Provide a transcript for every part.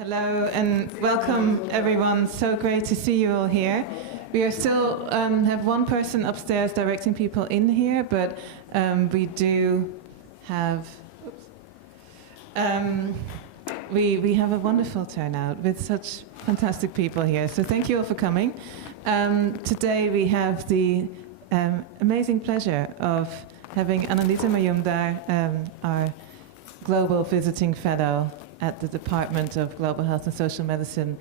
Hello and welcome everyone. So great to see you all here. We are still have one person upstairs directing people in here, but we do have we have a wonderful turnout with such fantastic people here. So thank you all for coming. Today we have the amazing pleasure of having Anindita Majumdar, our Global Visiting Fellow at the Department of Global Health and Social Medicine,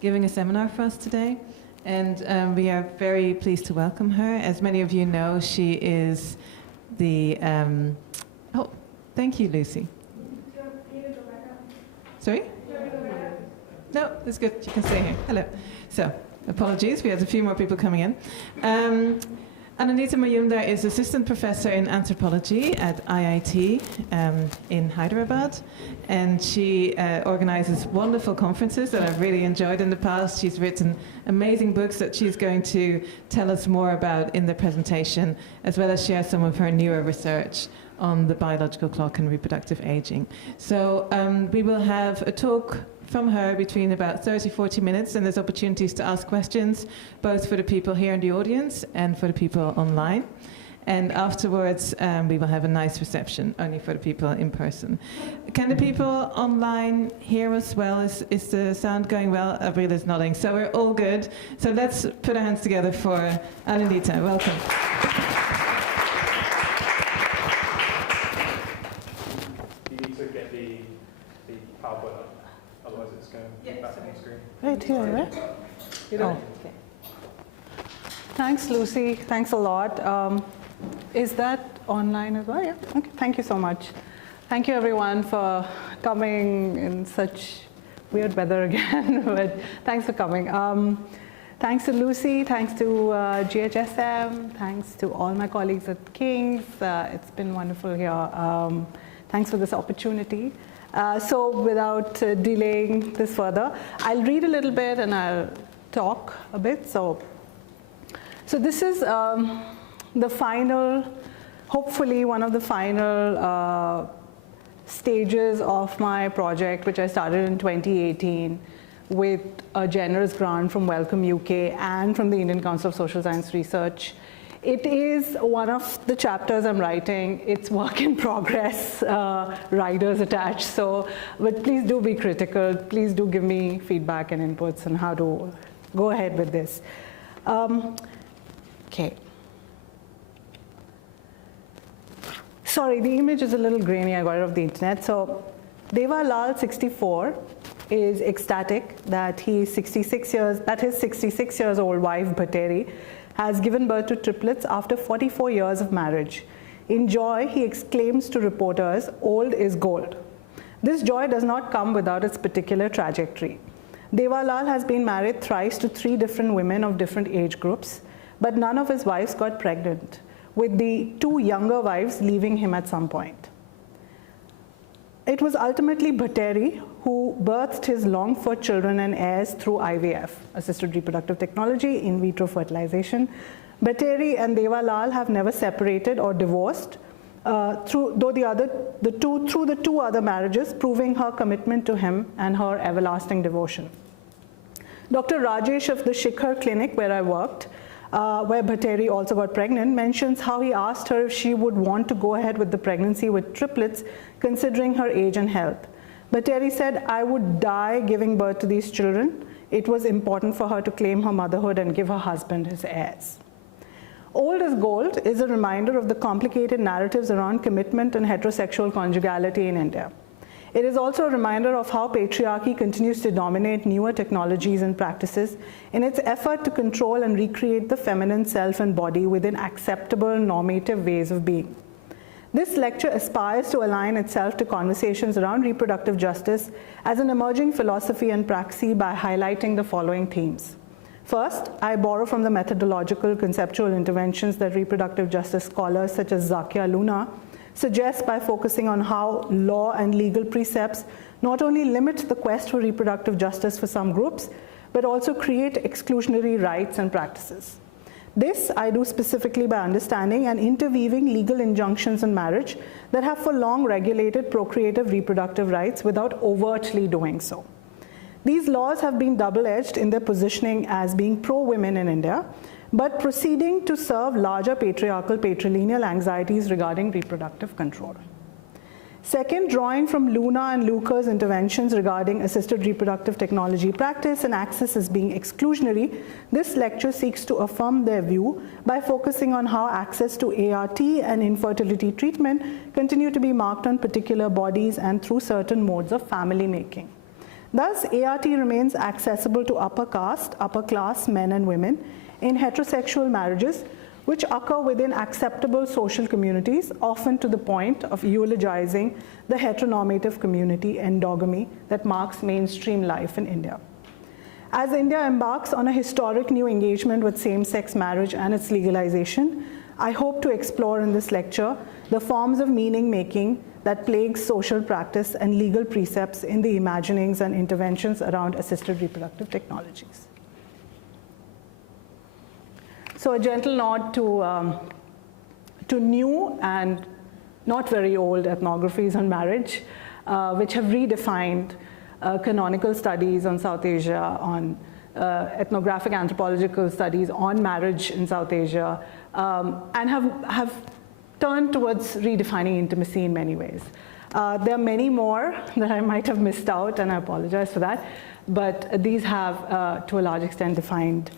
giving a seminar for us today. And we are very pleased to welcome her. As many of you know, she is the... oh, thank you, Lucy. Sorry? No, that's good. You can stay here. Hello. So, apologies. We had a few more people coming in. Anindita Majumdar is Assistant Professor in Anthropology at IIT in Hyderabad, and she organizes wonderful conferences that I've really enjoyed in the past. She's written amazing books that she's going to tell us more about in the presentation, as well as share some of her newer research on the biological clock and reproductive aging. So we will have a talk from her between about 30-40 minutes, and there's opportunities to ask questions, both for the people here in the audience and for the people online. And afterwards, we will have a nice reception, only for the people in person. Can the people online hear us well? Is the sound going well? Avril is nodding. So we're all good. So let's put our hands together for Anindita. Welcome. You need to get the PowerPoint up. Otherwise it's going back on the screen. Right here, right? Oh. Okay. Thanks, Lucy. Thanks a lot. Is that online as well? Yeah. Okay. Thank you so much. Thank you, everyone, for coming in such weird weather again. But thanks for coming. Thanks to Lucy. Thanks to GHSM. Thanks to all my colleagues at King's. It's been wonderful here. Thanks for this opportunity. So without delaying this further, I'll read a little bit and I'll talk a bit. So this is the final, hopefully one of the final stages of my project, which I started in 2018 with a generous grant from Wellcome UK and from the Indian Council of Social Science Research. It is one of the chapters I'm writing. It's work in progress, writers attached. So, but please do be critical. Please do give me feedback and inputs on how to go ahead with this. Okay. Sorry, the image is a little grainy. I got it off the internet. So, Deva Lal, 64, is ecstatic that he's 66 years. That his 66 years old wife Bhateri has given birth to triplets after 44 years of marriage. In joy, he exclaims to reporters, "Old is gold." This joy does not come without its particular trajectory. Deva Lal has been married thrice to 3 different women of different age groups, but none of his wives got pregnant, with the 2 younger wives leaving him at some point. It was ultimately Bhateri who birthed his longed-for children and heirs through IVF, assisted reproductive technology, in vitro fertilization. Bhateri and Deva Lal have never separated or divorced, through the 2 other marriages, proving her commitment to him and her everlasting devotion. Dr. Rajesh of the Shikhar clinic where I worked, where Bhateri also got pregnant, mentions how he asked her if she would want to go ahead with the pregnancy with triplets, considering her age and health. Bhateri said, "I would die giving birth to these children. It was important for her to claim her motherhood and give her husband his heirs." Old as Gold is a reminder of the complicated narratives around commitment and heterosexual conjugality in India. It is also a reminder of how patriarchy continues to dominate newer technologies and practices in its effort to control and recreate the feminine self and body within acceptable normative ways of being. This lecture aspires to align itself to conversations around reproductive justice as an emerging philosophy and praxis by highlighting the following themes. First, I borrow from the methodological conceptual interventions that reproductive justice scholars such as Zakia Luna suggest by focusing on how law and legal precepts not only limit the quest for reproductive justice for some groups, but also create exclusionary rights and practices. This I do specifically by understanding and interweaving legal injunctions in marriage that have for long regulated procreative reproductive rights without overtly doing so. These laws have been double-edged in their positioning as being pro-women in India, but proceeding to serve larger patriarchal, patrilineal anxieties regarding reproductive control. Second, drawing from Luna and Luca's interventions regarding assisted reproductive technology practice and access as being exclusionary, this lecture seeks to affirm their view by focusing on how access to ART and infertility treatment continue to be marked on particular bodies and through certain modes of family making. Thus, ART remains accessible to upper caste, upper class men and women in heterosexual marriages, which occur within acceptable social communities, often to the point of eulogizing the heteronormative community endogamy that marks mainstream life in India. As India embarks on a historic new engagement with same-sex marriage and its legalization, I hope to explore in this lecture the forms of meaning-making that plague social practice and legal precepts in the imaginings and interventions around assisted reproductive technologies. So a gentle nod to new and not very old ethnographies on marriage, which have redefined canonical studies on South Asia, on ethnographic anthropological studies on marriage in South Asia, and have turned towards redefining intimacy in many ways. There are many more that I might have missed out, and I apologize for that, but these have, to a large extent, defined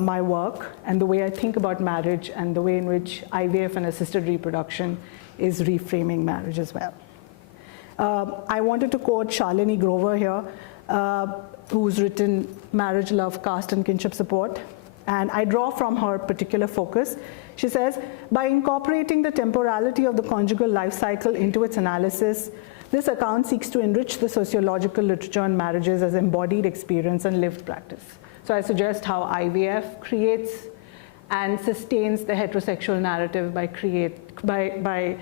my work and the way I think about marriage and the way in which IVF and assisted reproduction is reframing marriage as well. I wanted to quote Shalini Grover here, who's written Marriage, Love, Caste and Kinship Support, and I draw from her particular focus. She says, by incorporating the temporality of the conjugal life cycle into its analysis, this account seeks to enrich the sociological literature on marriages as embodied experience and lived practice. So I suggest how IVF creates and sustains the heterosexual narrative by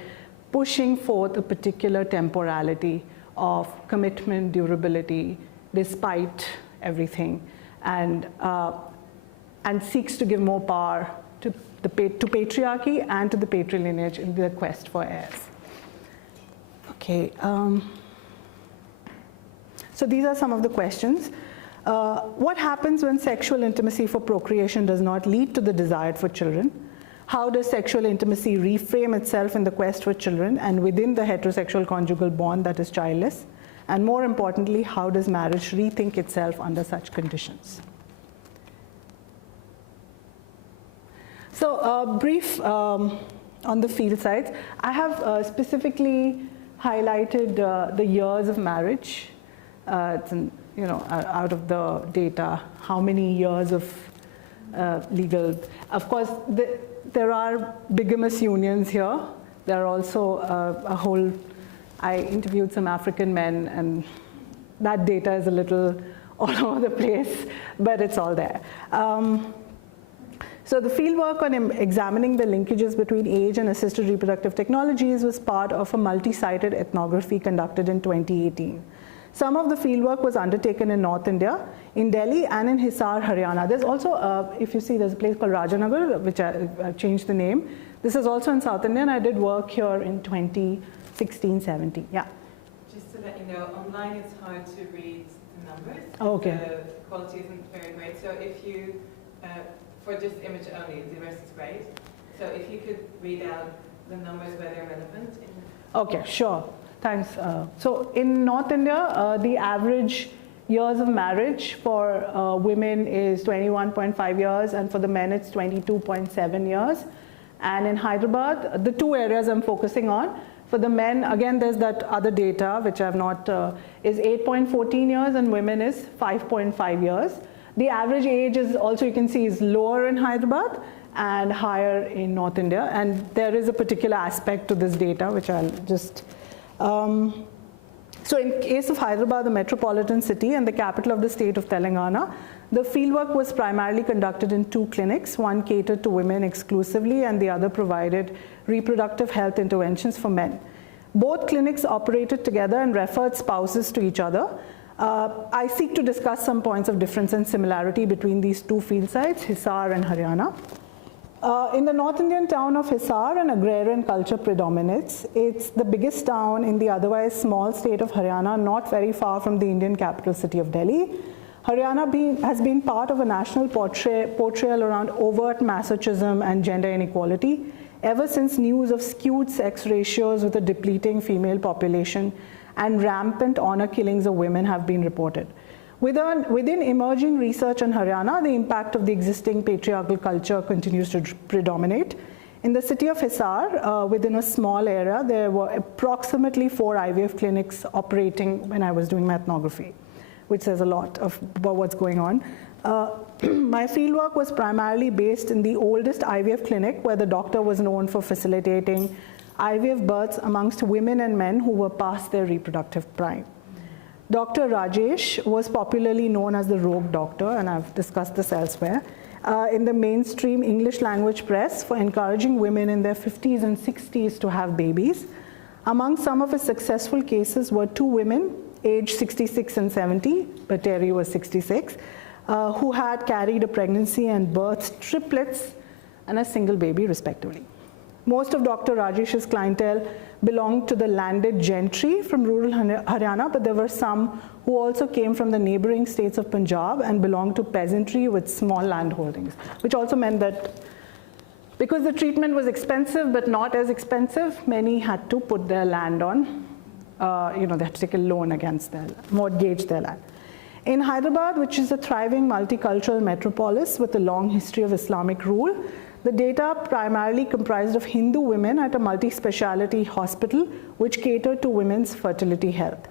pushing forth a particular temporality of commitment, durability, despite everything, and seeks to give more power to patriarchy and to the patrilineage in the quest for heirs. Okay, so these are some of the questions. What happens when sexual intimacy for procreation does not lead to the desire for children? How does sexual intimacy reframe itself in the quest for children and within the heterosexual conjugal bond that is childless? And more importantly, how does marriage rethink itself under such conditions? So brief on the field sites. I have specifically highlighted the years of marriage. It's out of the data, how many years of legal. Of course, there are bigamous unions here. There are also a whole, I interviewed some African men, and that data is a little all over the place, but it's all there. So the fieldwork on examining the linkages between age and assisted reproductive technologies was part of a multi-sited ethnography conducted in 2018. Some of the fieldwork was undertaken in North India, in Delhi and in Hisar, Haryana. There's also, if you see, there's a place called Rajanagar, which I changed the name. This is also in South India, and I did work here in 2016-17. Yeah? Just to let you know, online it's hard to read the numbers. Oh, okay. The quality isn't very great. So if you, for just image only, the rest is great. So if you could read out the numbers where they're relevant. Okay, sure. Thanks. So in North India, the average years of marriage for women is 21.5 years, and for the men it's 22.7 years. And in Hyderabad, the two areas I'm focusing on, for the men, again, there's that other data, which I've not, is 8.14 years, and women is 5.5 years. The average age is also, you can see, is lower in Hyderabad and higher in North India. And there is a particular aspect to this data, which I'll just, so in case of Hyderabad, the metropolitan city and the capital of the state of Telangana, the fieldwork was primarily conducted in two clinics. One catered to women exclusively, and the other provided reproductive health interventions for men. Both clinics operated together and referred spouses to each other. I seek to discuss some points of difference and similarity between these two field sites, Hisar and Haryana. In the North Indian town of Hisar, an agrarian culture predominates. It's the biggest town in the otherwise small state of Haryana, not very far from the Indian capital city of Delhi. Haryana has been part of a national portrayal around overt masochism and gender inequality ever since news of skewed sex ratios with a depleting female population and rampant honor killings of women have been reported. Within emerging research on Haryana, the impact of the existing patriarchal culture continues to predominate. In the city of Hisar, within a small area, there were approximately 4 IVF clinics operating when I was doing my ethnography, which says a lot about what's going on. My fieldwork was primarily based in the oldest IVF clinic, where the doctor was known for facilitating IVF births amongst women and men who were past their reproductive prime. Dr. Rajesh was popularly known as the rogue doctor, and I've discussed this elsewhere, in the mainstream English language press for encouraging women in their 50s and 60s to have babies. Among some of his successful cases were 2 women, aged 66 and 70, but Terry was 66, who had carried a pregnancy and birthed triplets and a single baby, respectively. Most of Dr. Rajesh's clientele belonged to the landed gentry from rural Haryana, but there were some who also came from the neighboring states of Punjab and belonged to peasantry with small land holdings, which also meant that because the treatment was expensive but not as expensive, many had to put their land on, they had to take a loan against their, mortgage their land. In Hyderabad, which is a thriving multicultural metropolis with a long history of Islamic rule, the data primarily comprised of Hindu women at a multi-speciality hospital which catered to women's fertility health.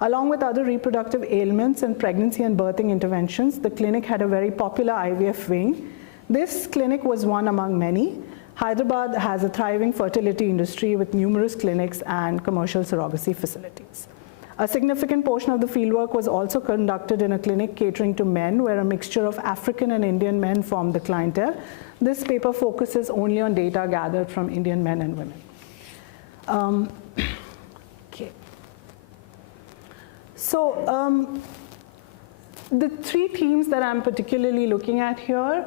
Along with other reproductive ailments and pregnancy and birthing interventions, the clinic had a very popular IVF wing. This clinic was one among many. Hyderabad has a thriving fertility industry with numerous clinics and commercial surrogacy facilities. A significant portion of the fieldwork was also conducted in a clinic catering to men, where a mixture of African and Indian men formed the clientele. This paper focuses only on data gathered from Indian men and women. Okay. So the 3 themes that I'm particularly looking at here,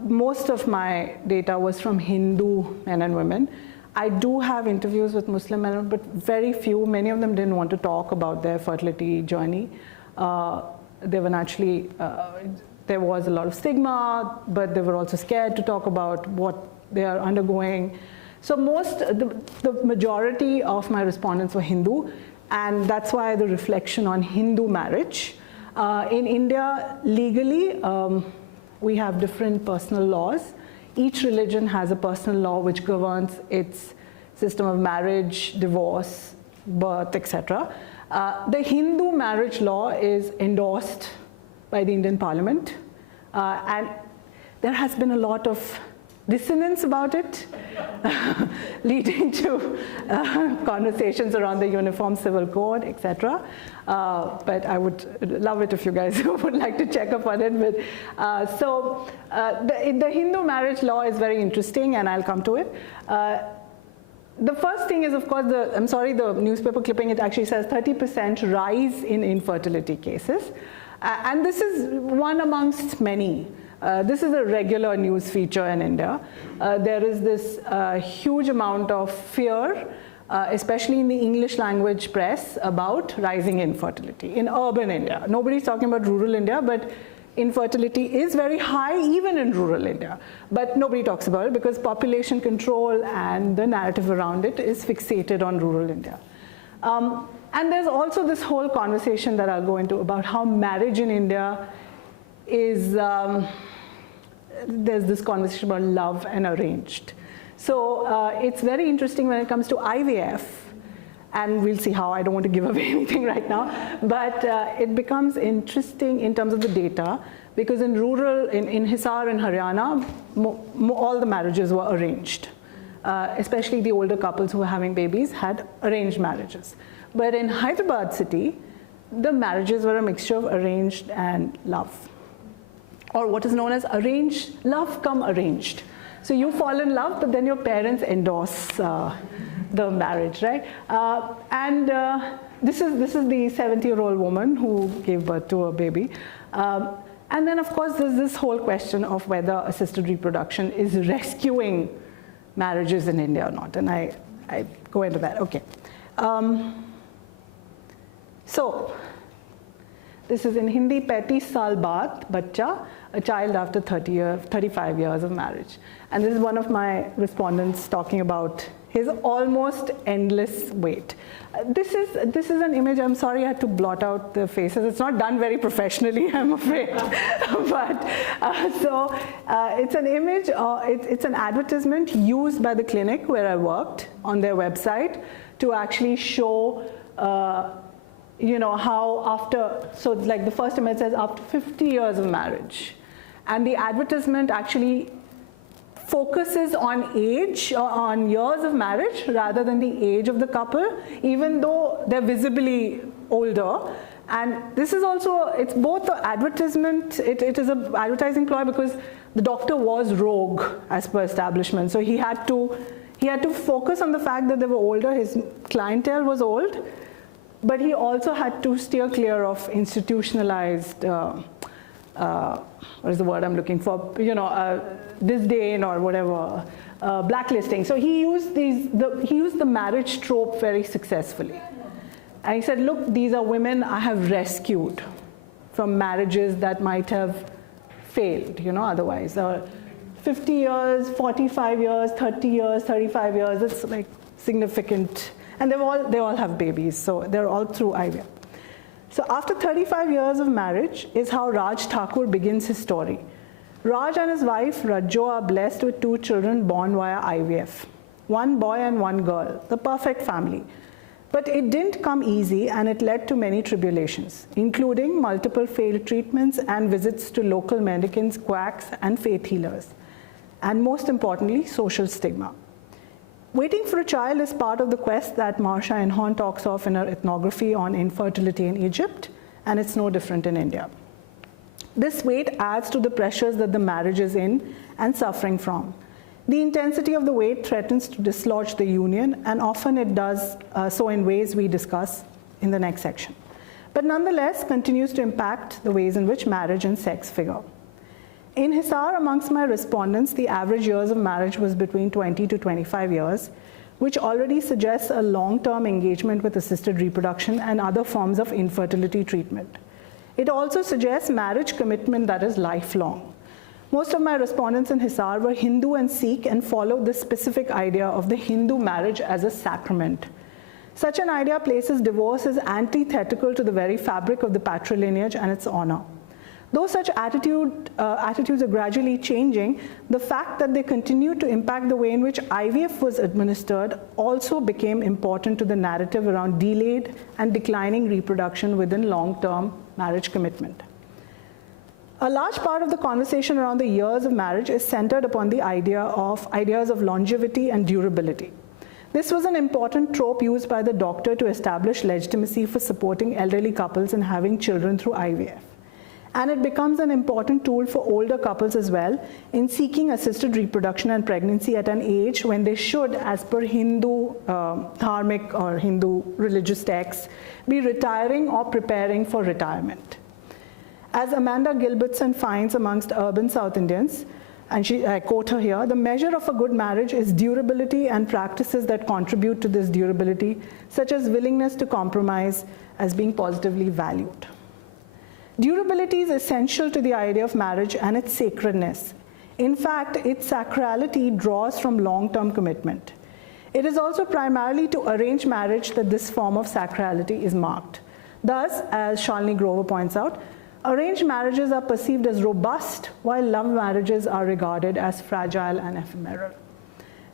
most of my data was from Hindu men and women. I do have interviews with Muslim men, but very few. Many of them didn't want to talk about their fertility journey. They were naturally, there was a lot of stigma, but they were also scared to talk about what they are undergoing. So the majority of my respondents were Hindu, and that's why the reflection on Hindu marriage. In India, legally, we have different personal laws. Each religion has a personal law which governs its system of marriage, divorce, birth, etc. The Hindu marriage law is endorsed by the Indian Parliament, and there has been a lot of dissonance about it, leading to conversations around the Uniform Civil Code, etc. But I would love it if you guys would like to check up on it. But, the Hindu marriage law is very interesting, and I'll come to it. The first thing is, of course, the newspaper clipping, it actually says 30% rise in infertility cases. And this is one amongst many. This is a regular news feature in India. There is this huge amount of fear, especially in the English language press, about rising infertility in urban India. Nobody's talking about rural India, but infertility is very high even in rural India. But nobody talks about it because population control and the narrative around it is fixated on rural India. And there's also this whole conversation that I'll go into about how marriage in India is, there's this conversation about love and arranged. So it's very interesting when it comes to IVF, and we'll see how. I don't want to give away anything right now, but it becomes interesting in terms of the data, because in rural, in Hisar and Haryana, all the marriages were arranged. Especially the older couples who were having babies had arranged marriages. But in Hyderabad city, the marriages were a mixture of arranged and love, or what is known as arranged, love come arranged. So you fall in love, but then your parents endorse the marriage, right? This is the 70-year-old woman who gave birth to a baby. And then, of course, there's this whole question of whether assisted reproduction is rescuing marriages in India or not. And I go into that. Okay. So, this is in Hindi, 35 saal baad, bachcha, a child after 35 years of marriage. And this is one of my respondents talking about his almost endless wait. This is an image, I'm sorry I had to blot out the faces. It's not done very professionally, I'm afraid. But it's an image, it's an advertisement used by the clinic where I worked on their website to actually show how after, so like the first image says after 50 years of marriage. And the advertisement actually focuses on age, or on years of marriage, rather than the age of the couple, even though they're visibly older. And this is also, it's both an advertisement, it is an advertising ploy because the doctor was rogue as per establishment. So he had to focus on the fact that they were older, his clientele was old, but he also had to steer clear of institutionalized, what is the word I'm looking for, disdain or whatever, blacklisting. So he used the marriage trope very successfully. And he said, look, these are women I have rescued from marriages that might have failed, otherwise. 50 years, 45 years, 30 years, 35 years, it's like significant. And they all have babies, so they're all through IVF. So after 35 years of marriage is how Raj Thakur begins his story. Raj and his wife Rajo are blessed with 2 children born via IVF. 1 boy and 1 girl, the perfect family. But it didn't come easy, and it led to many tribulations, including multiple failed treatments and visits to local mendicants, quacks, and faith healers. And most importantly, social stigma. Waiting for a child is part of the quest that Marcia Einhorn talks of in her ethnography on infertility in Egypt, and it's no different in India. This wait adds to the pressures that the marriage is in and suffering from. The intensity of the wait threatens to dislodge the union, and often it does so in ways we discuss in the next section. But nonetheless continues to impact the ways in which marriage and sex figure. In Hisar, amongst my respondents, the average years of marriage was between 20 to 25 years, which already suggests a long-term engagement with assisted reproduction and other forms of infertility treatment. It also suggests marriage commitment that is lifelong. Most of my respondents in Hisar were Hindu and Sikh and followed this specific idea of the Hindu marriage as a sacrament. Such an idea places divorce as antithetical to the very fabric of the patrilineage and its honor. Though such attitudes are gradually changing, the fact that they continue to impact the way in which IVF was administered also became important to the narrative around delayed and declining reproduction within long-term marriage commitment. A large part of the conversation around the years of marriage is centered upon the ideas of longevity and durability. This was an important trope used by the doctor to establish legitimacy for supporting elderly couples and having children through IVF. And it becomes an important tool for older couples as well in seeking assisted reproduction and pregnancy at an age when they should, as per Hindu dharmic or Hindu religious texts, be retiring or preparing for retirement. As Amanda Gilbertson finds amongst urban South Indians, and I quote her here, the measure of a good marriage is durability and practices that contribute to this durability, such as willingness to compromise, as being positively valued. Durability is essential to the idea of marriage and its sacredness. In fact, its sacrality draws from long-term commitment. It is also primarily to arranged marriage that this form of sacrality is marked. Thus, as Shalini Grover points out, arranged marriages are perceived as robust, while love marriages are regarded as fragile and ephemeral.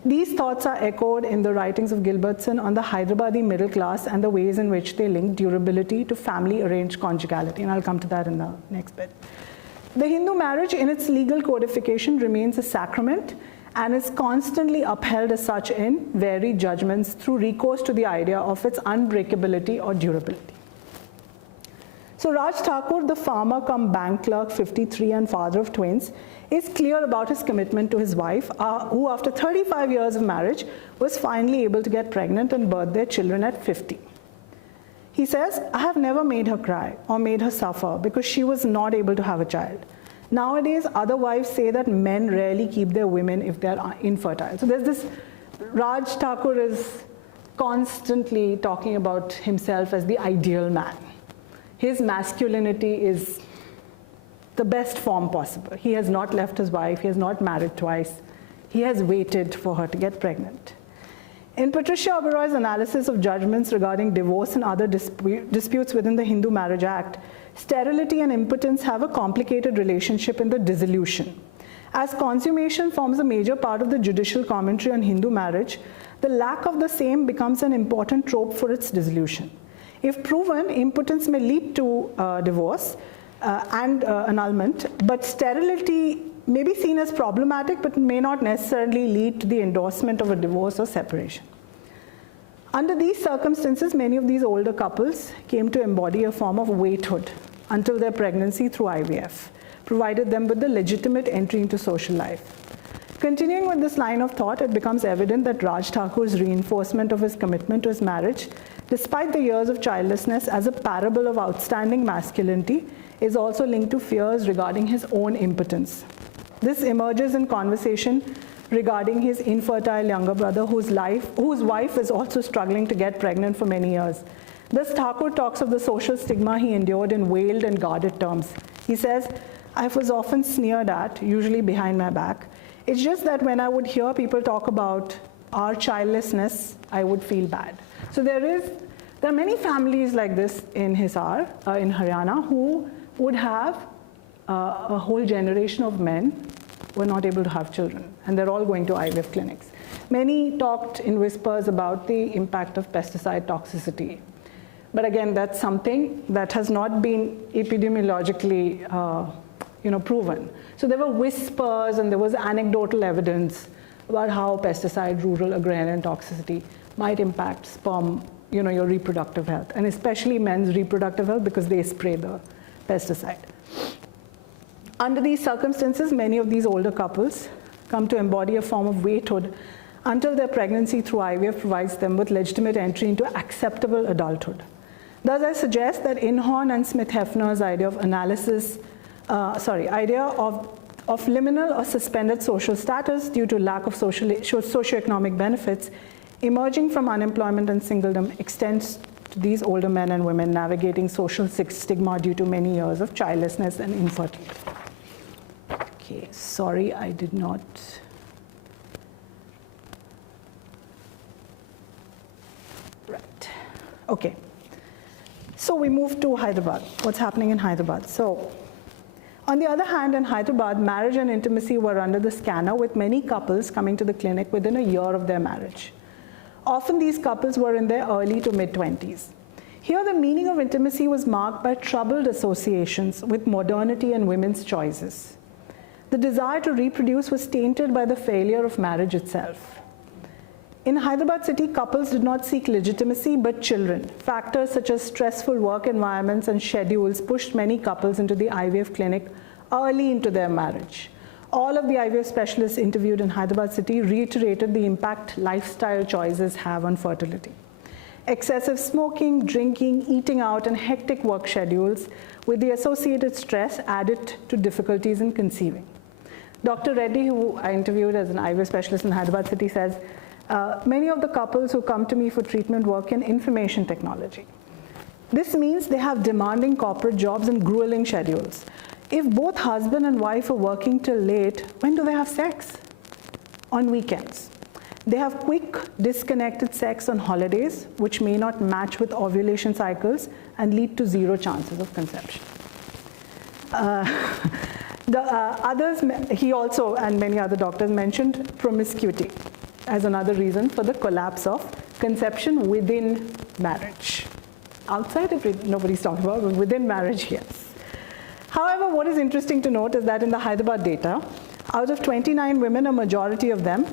These thoughts are echoed in the writings of Gilbertson on the Hyderabadi middle class and the ways in which they link durability to family-arranged conjugality, and I'll come to that in the next bit. The Hindu marriage in its legal codification remains a sacrament and is constantly upheld as such in varied judgments through recourse to the idea of its unbreakability or durability. So Raj Thakur, the farmer come bank clerk, 53 and father of twins, is clear about his commitment to his wife, who after 35 years of marriage was finally able to get pregnant and birth their children at 50. He says, I have never made her cry or made her suffer because she was not able to have a child. Nowadays, other wives say that men rarely keep their women if they're infertile. So there's this, Raj Thakur is constantly talking about himself as the ideal man. His masculinity is the best form possible. He has not left his wife, he has not married twice, he has waited for her to get pregnant. In Patricia Oberoi's analysis of judgments regarding divorce and other disputes within the Hindu Marriage Act, sterility and impotence have a complicated relationship in the dissolution. As consummation forms a major part of the judicial commentary on Hindu marriage, the lack of the same becomes an important trope for its dissolution. If proven, impotence may lead to divorce and annulment, but sterility may be seen as problematic but may not necessarily lead to the endorsement of a divorce or separation. Under these circumstances, many of these older couples came to embody a form of waithood until their pregnancy through IVF provided them with the legitimate entry into social life. Continuing with this line of thought, it becomes evident that Raj Thakur's reinforcement of his commitment to his marriage, despite the years of childlessness, as a parable of outstanding masculinity, is also linked to fears regarding his own impotence. This emerges in conversation regarding his infertile younger brother whose wife is also struggling to get pregnant for many years. Thus, Thakur talks of the social stigma he endured in veiled and guarded terms. He says, "I was often sneered at, usually behind my back. It's just that when I would hear people talk about our childlessness, I would feel bad." So there are many families like this in Hisar, in Haryana, who would have a whole generation of men who are not able to have children, and they're all going to IVF clinics. Many talked in whispers about the impact of pesticide toxicity. But again, that's something that has not been epidemiologically proven. So there were whispers and there was anecdotal evidence about how pesticide, rural agrarian toxicity might impact sperm, your reproductive health, and especially men's reproductive health because they spray the pesticide. Under these circumstances, many of these older couples come to embody a form of waithood until their pregnancy through IVF provides them with legitimate entry into acceptable adulthood. Thus, I suggest that Inhorn and Smith-Hefner's idea of of liminal or suspended social status due to lack of socioeconomic benefits emerging from unemployment and singledom extends to these older men and women navigating social stigma due to many years of childlessness and infertility. Okay, sorry, I did not. Right, okay. So we move to Hyderabad. What's happening in Hyderabad? So, on the other hand, in Hyderabad, marriage and intimacy were under the scanner, with many couples coming to the clinic within a year of their marriage. Often these couples were in their early to mid-20s. Here, the meaning of intimacy was marked by troubled associations with modernity and women's choices. The desire to reproduce was tainted by the failure of marriage itself. In Hyderabad city, couples did not seek legitimacy but children. Factors such as stressful work environments and schedules pushed many couples into the IVF clinic early into their marriage. All of the IVF specialists interviewed in Hyderabad city reiterated the impact lifestyle choices have on fertility. Excessive smoking, drinking, eating out, and hectic work schedules with the associated stress added to difficulties in conceiving. Dr. Reddy, who I interviewed as an IVF specialist in Hyderabad city, says, many of the couples who come to me for treatment work in information technology. This means they have demanding corporate jobs and grueling schedules. If both husband and wife are working till late, when do they have sex? On weekends. They have quick, disconnected sex on holidays, which may not match with ovulation cycles and lead to zero chances of conception. He also, and many other doctors, mentioned promiscuity as another reason for the collapse of conception within marriage. Outside of it, nobody's talking about, but within marriage, yes. However, what is interesting to note is that in the Hyderabad data, out of 29 women, a majority of them,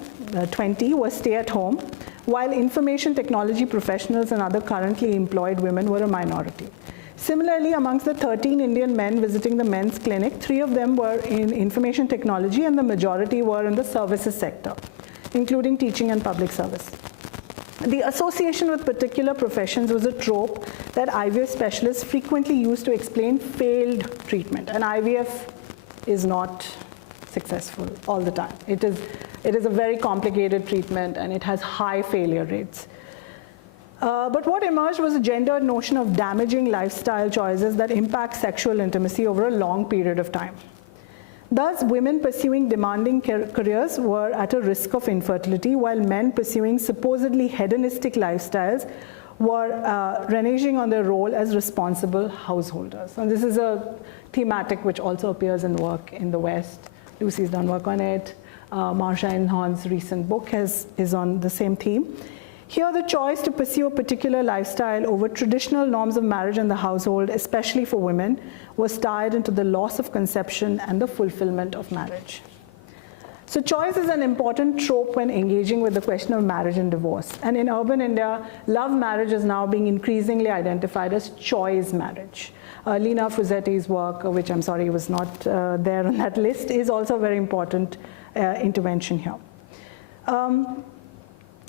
20, were stay-at-home, while information technology professionals and other currently employed women were a minority. Similarly, amongst the 13 Indian men visiting the men's clinic, 3 of them were in information technology and the majority were in the services sector, including teaching and public service. The association with particular professions was a trope that IVF specialists frequently used to explain failed treatment. And IVF is not successful all the time. It is a very complicated treatment and it has high failure rates. But what emerged was a gendered notion of damaging lifestyle choices that impact sexual intimacy over a long period of time. Thus, women pursuing demanding careers were at a risk of infertility, while men pursuing supposedly hedonistic lifestyles were reneging on their role as responsible householders. And this is a thematic which also appears in work in the West. Lucy's done work on it. Marsha Einhorn's recent book is on the same theme. Here, the choice to pursue a particular lifestyle over traditional norms of marriage and the household, especially for women, was tied into the loss of conception and the fulfillment of marriage. So choice is an important trope when engaging with the question of marriage and divorce. And in urban India, love marriage is now being increasingly identified as choice marriage. Lina Fruzzetti's work, which I'm sorry was not there on that list, is also a very important intervention here.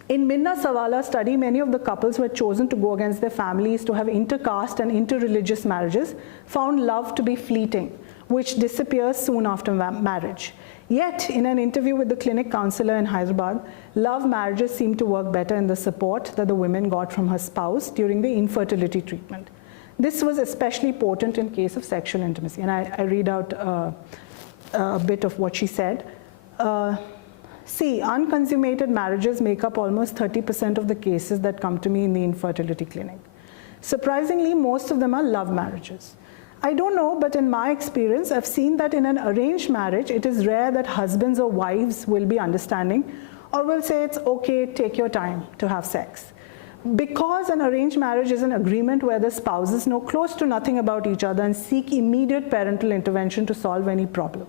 In Minna Sawala's study, many of the couples who had chosen to go against their families to have intercaste and interreligious marriages found love to be fleeting, which disappears soon after marriage. Yet, in an interview with the clinic counselor in Hyderabad, love marriages seemed to work better in the support that the woman got from her spouse during the infertility treatment. This was especially potent in case of sexual intimacy. And I read out a bit of what she said. See, unconsummated marriages make up almost 30% of the cases that come to me in the infertility clinic. Surprisingly, most of them are love marriages. I don't know, but in my experience, I've seen that in an arranged marriage, it is rare that husbands or wives will be understanding or will say it's okay, take your time to have sex. Because an arranged marriage is an agreement where the spouses know close to nothing about each other and seek immediate parental intervention to solve any problem.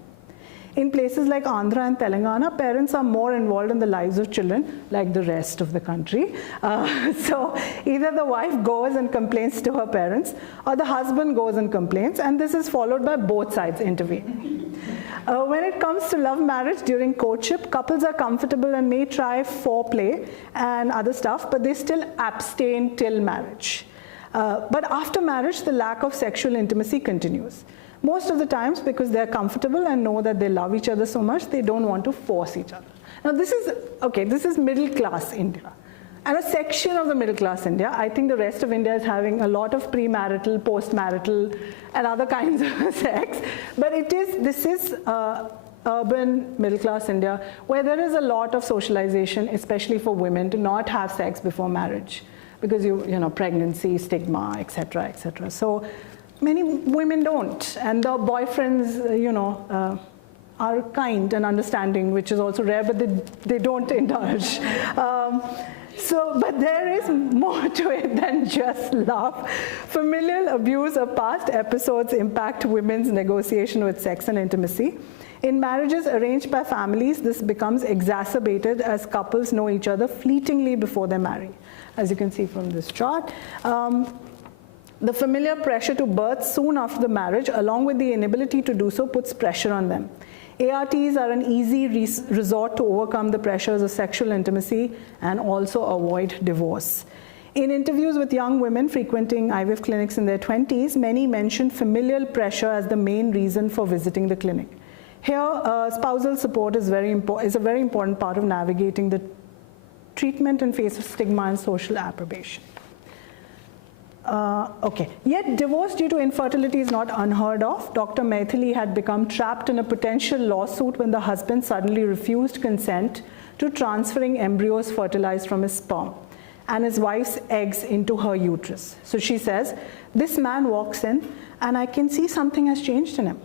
In places like Andhra and Telangana, parents are more involved in the lives of children, like the rest of the country. So either the wife goes and complains to her parents, or the husband goes and complains, and this is followed by both sides intervening. When it comes to love marriage during courtship, couples are comfortable and may try foreplay and other stuff, but they still abstain till marriage. But after marriage, the lack of sexual intimacy continues. Most of the times, because they're comfortable and know that they love each other so much, they don't want to force each other. Now this is middle class India. And a section of the middle class India. I think the rest of India is having a lot of premarital, postmarital, and other kinds of sex. But this is urban middle class India, where there is a lot of socialization, especially for women, to not have sex before marriage. Because pregnancy, stigma, etc., etc. So many women don't, and the boyfriends, are kind and understanding, which is also rare, but they don't indulge. But there is more to it than just love. Familial abuse of past episodes impact women's negotiation with sex and intimacy. In marriages arranged by families, this becomes exacerbated as couples know each other fleetingly before they marry. As you can see from this chart. The familiar pressure to birth soon after the marriage, along with the inability to do so, puts pressure on them. ARTs are an easy resort to overcome the pressures of sexual intimacy and also avoid divorce. In interviews with young women frequenting IVF clinics in their 20s, many mentioned familial pressure as the main reason for visiting the clinic. Here, spousal support is a very important part of navigating the treatment in face of stigma and social approbation. Yet divorce due to infertility is not unheard of. Dr. Maithili had become trapped in a potential lawsuit when the husband suddenly refused consent to transferring embryos fertilized from his sperm and his wife's eggs into her uterus. So she says, this man walks in and I can see something has changed in him.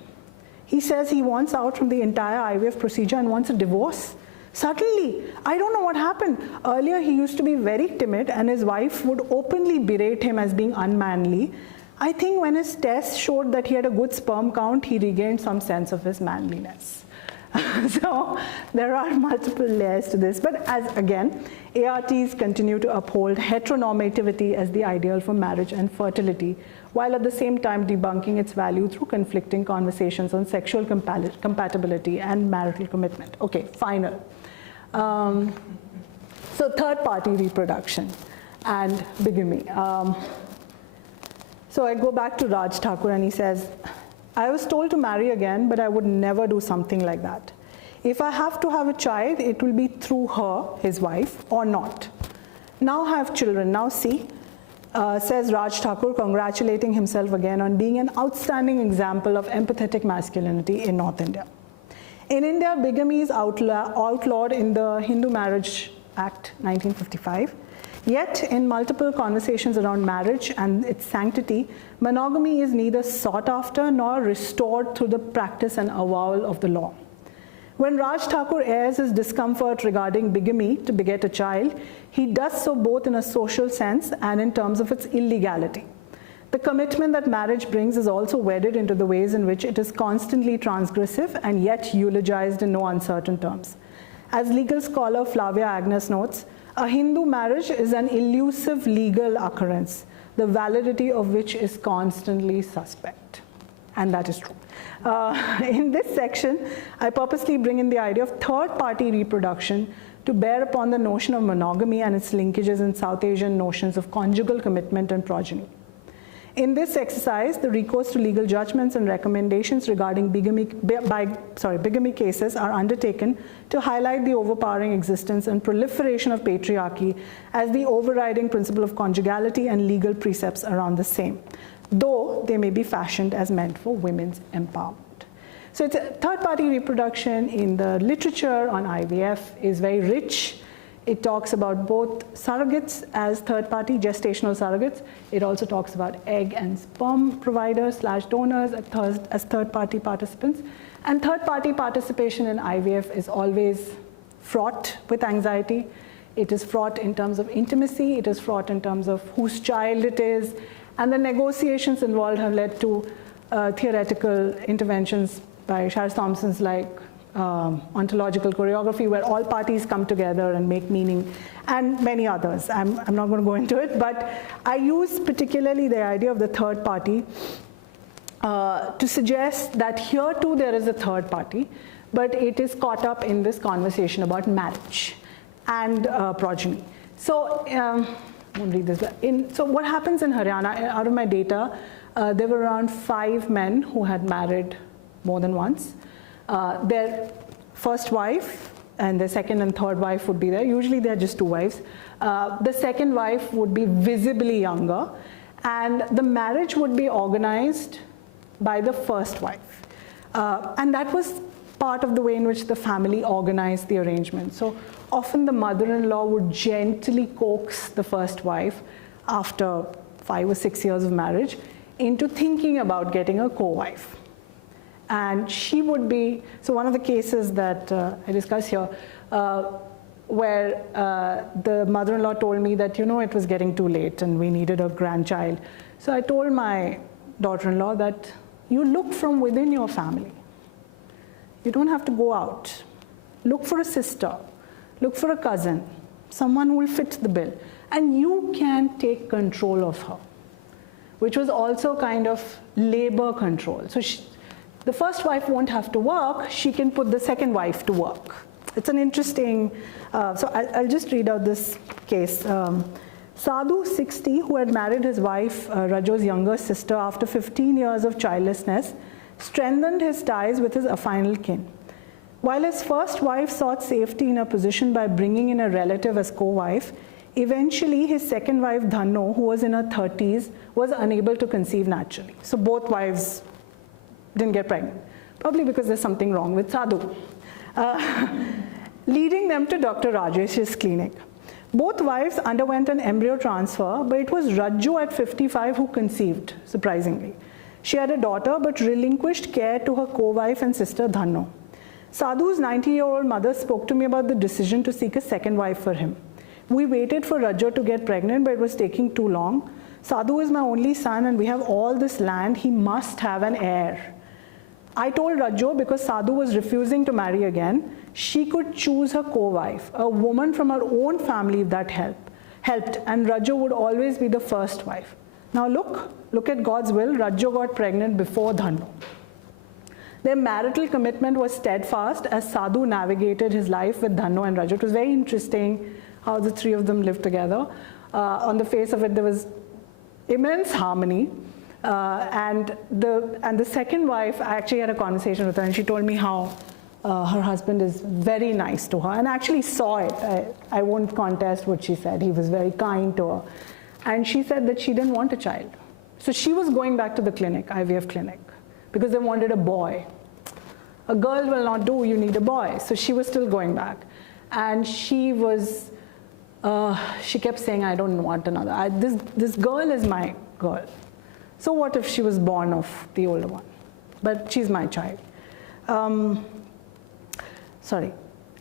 He says he wants out from the entire IVF procedure and wants a divorce. Suddenly, I don't know what happened. Earlier, he used to be very timid and his wife would openly berate him as being unmanly. I think when his tests showed that he had a good sperm count, he regained some sense of his manliness. So there are multiple layers to this. But as again, ARTs continue to uphold heteronormativity as the ideal for marriage and fertility, while at the same time debunking its value through conflicting conversations on sexual compatibility and marital commitment. Okay, final. So third-party reproduction and bigamy. So I go back to Raj Thakur and he says, I was told to marry again, but I would never do something like that. If I have to have a child, it will be through her, his wife, or not. Now I have children. Now see, says Raj Thakur, congratulating himself again on being an outstanding example of empathetic masculinity in North India. In India, bigamy is outlawed in the Hindu Marriage Act 1955. Yet, in multiple conversations around marriage and its sanctity, monogamy is neither sought after nor restored through the practice and avowal of the law. When Raj Thakur airs his discomfort regarding bigamy to beget a child, he does so both in a social sense and in terms of its illegality. The commitment that marriage brings is also wedded into the ways in which it is constantly transgressive and yet eulogized in no uncertain terms. As legal scholar Flavia Agnes notes, a Hindu marriage is an elusive legal occurrence, the validity of which is constantly suspect. And that is true. In this section, I purposely bring in the idea of third-party reproduction to bear upon the notion of monogamy and its linkages in South Asian notions of conjugal commitment and progeny. In this exercise, the recourse to legal judgments and recommendations regarding bigamy cases are undertaken to highlight the overpowering existence and proliferation of patriarchy as the overriding principle of conjugality and legal precepts around the same, though they may be fashioned as meant for women's empowerment. So it's a third-party reproduction in the literature on IVF is very rich. It talks about both surrogates as third-party gestational surrogates. It also talks about egg and sperm providers / donors as third-party participants. And third-party participation in IVF is always fraught with anxiety. It is fraught in terms of intimacy. It is fraught in terms of whose child it is. And the negotiations involved have led to theoretical interventions by Sharon Thompson's like ontological choreography, where all parties come together and make meaning, and many others. I'm not going to go into it, but I use particularly the idea of the third party to suggest that here too there is a third party, but it is caught up in this conversation about marriage and progeny. So, I won't read this. So what happens in Haryana, out of my data, there were around 5 men who had married more than once. Their first wife and their second and third wife would be there. Usually they're just 2 wives. The second wife would be visibly younger, and the marriage would be organized by the first wife. And that was part of the way in which the family organized the arrangement. So often the mother-in-law would gently coax the first wife after 5 or 6 years of marriage into thinking about getting a co-wife. And she would be, so one of the cases that I discuss here, where the mother-in-law told me that, it was getting too late and we needed a grandchild. So I told my daughter-in-law that you look from within your family. You don't have to go out. Look for a sister, look for a cousin, someone who will fit the bill. And you can take control of her, which was also kind of labor control. So the first wife won't have to work, she can put the second wife to work. It's an interesting, so I'll just read out this case. Sadhu, 60, who had married his wife, Rajo's younger sister, after 15 years of childlessness, strengthened his ties with his affinal kin. While his first wife sought safety in her position by bringing in a relative as co-wife, eventually his second wife, Dhanno, who was in her 30s, was unable to conceive naturally. So both wives didn't get pregnant, probably because there's something wrong with Sadhu, leading them to Dr. Rajesh's clinic. Both wives underwent an embryo transfer, but it was Raju at 55 who conceived, surprisingly. She had a daughter, but relinquished care to her co-wife and sister Dhanno. Sadhu's 90-year-old mother spoke to me about the decision to seek a second wife for him. We waited for Raju to get pregnant, but it was taking too long. Sadhu is my only son, and we have all this land. He must have an heir. I told Raju, because Sadhu was refusing to marry again, she could choose her co-wife, a woman from her own family if that helped, and Raju would always be the first wife. Now look at God's will. Raju got pregnant before Dhanno. Their marital commitment was steadfast as Sadhu navigated his life with Dhanno and Raju. It was very interesting how the 3 of them lived together. On the face of it, there was immense harmony. And the second wife, I actually had a conversation with her, and she told me how her husband is very nice to her, and actually saw it. I won't contest what she said. He was very kind to her. And she said that she didn't want a child. So she was going back to the clinic, IVF clinic, because they wanted a boy. A girl will not do, you need a boy. So she was still going back. And she was, she kept saying, I don't want another. This girl is my girl. So what if she was born of the older one? But she's my child.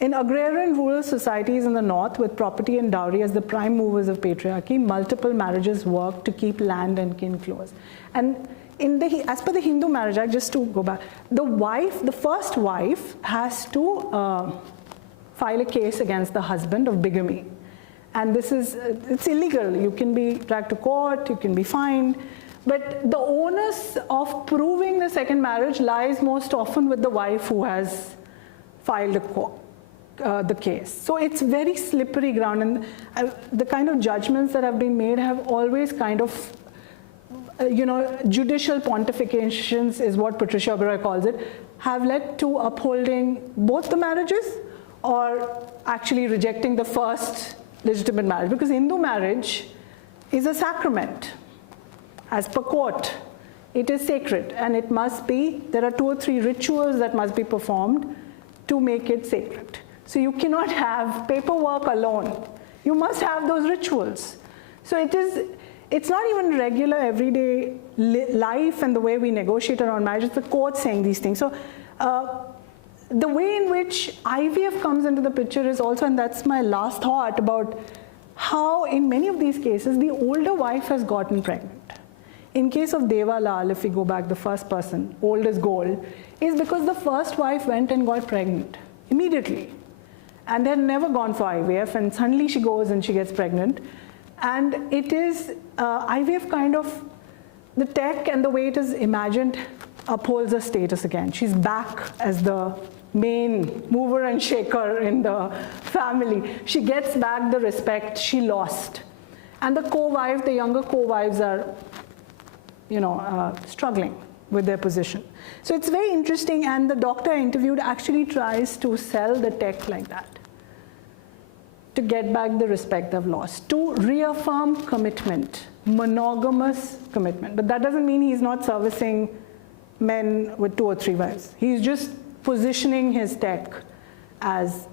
In agrarian rural societies in the north, with property and dowry as the prime movers of patriarchy, multiple marriages work to keep land and kin close. And as per the Hindu Marriage Act, just to go back, the first wife has to file a case against the husband of bigamy. And it's illegal. You can be dragged to court, you can be fined. But the onus of proving the second marriage lies most often with the wife who has filed the case. So it's very slippery ground, and the kind of judgments that have been made have always kind of, judicial pontifications is what Patricia Oberoi calls it, have led to upholding both the marriages or actually rejecting the first legitimate marriage. Because Hindu marriage is a sacrament. As per court, it is sacred, and it must be, there are 2 or 3 rituals that must be performed to make it sacred. So you cannot have paperwork alone. You must have those rituals. So it's not even regular everyday life and the way we negotiate around marriage. It's the court saying these things. So the way in which IVF comes into the picture is also, and that's my last thought about how in many of these cases the older wife has gotten pregnant. In case of Deva Lal, if we go back, the first person, old as gold, is because the first wife went and got pregnant immediately. And they had never gone for IVF, and suddenly she goes and she gets pregnant. And it is IVF kind of, the tech and the way it is imagined upholds her status again. She's back as the main mover and shaker in the family. She gets back the respect she lost. And the co-wives, the younger co-wives are, struggling with their position. So it's very interesting, and the doctor I interviewed actually tries to sell the tech like that, to get back the respect they've lost, to reaffirm commitment, monogamous commitment. But that doesn't mean he's not servicing men with 2 or 3 wives. He's just positioning his tech as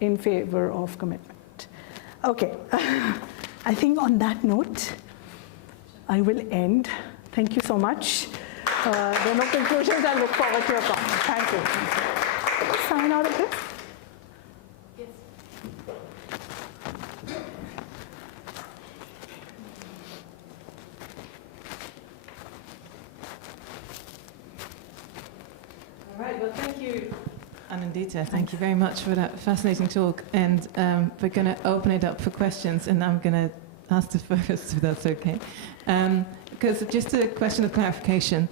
in favor of commitment. Okay, I think on that note, I will end. Thank you so much. There are no conclusions. I look forward to your comments. Thank you. Can you sign out of this? Yes. All right. Well, thank you, Anindita. Thank you very much for that fascinating talk. And we're going to open it up for questions, and I'm going to ask the first, if that's okay. Because just a question of clarification.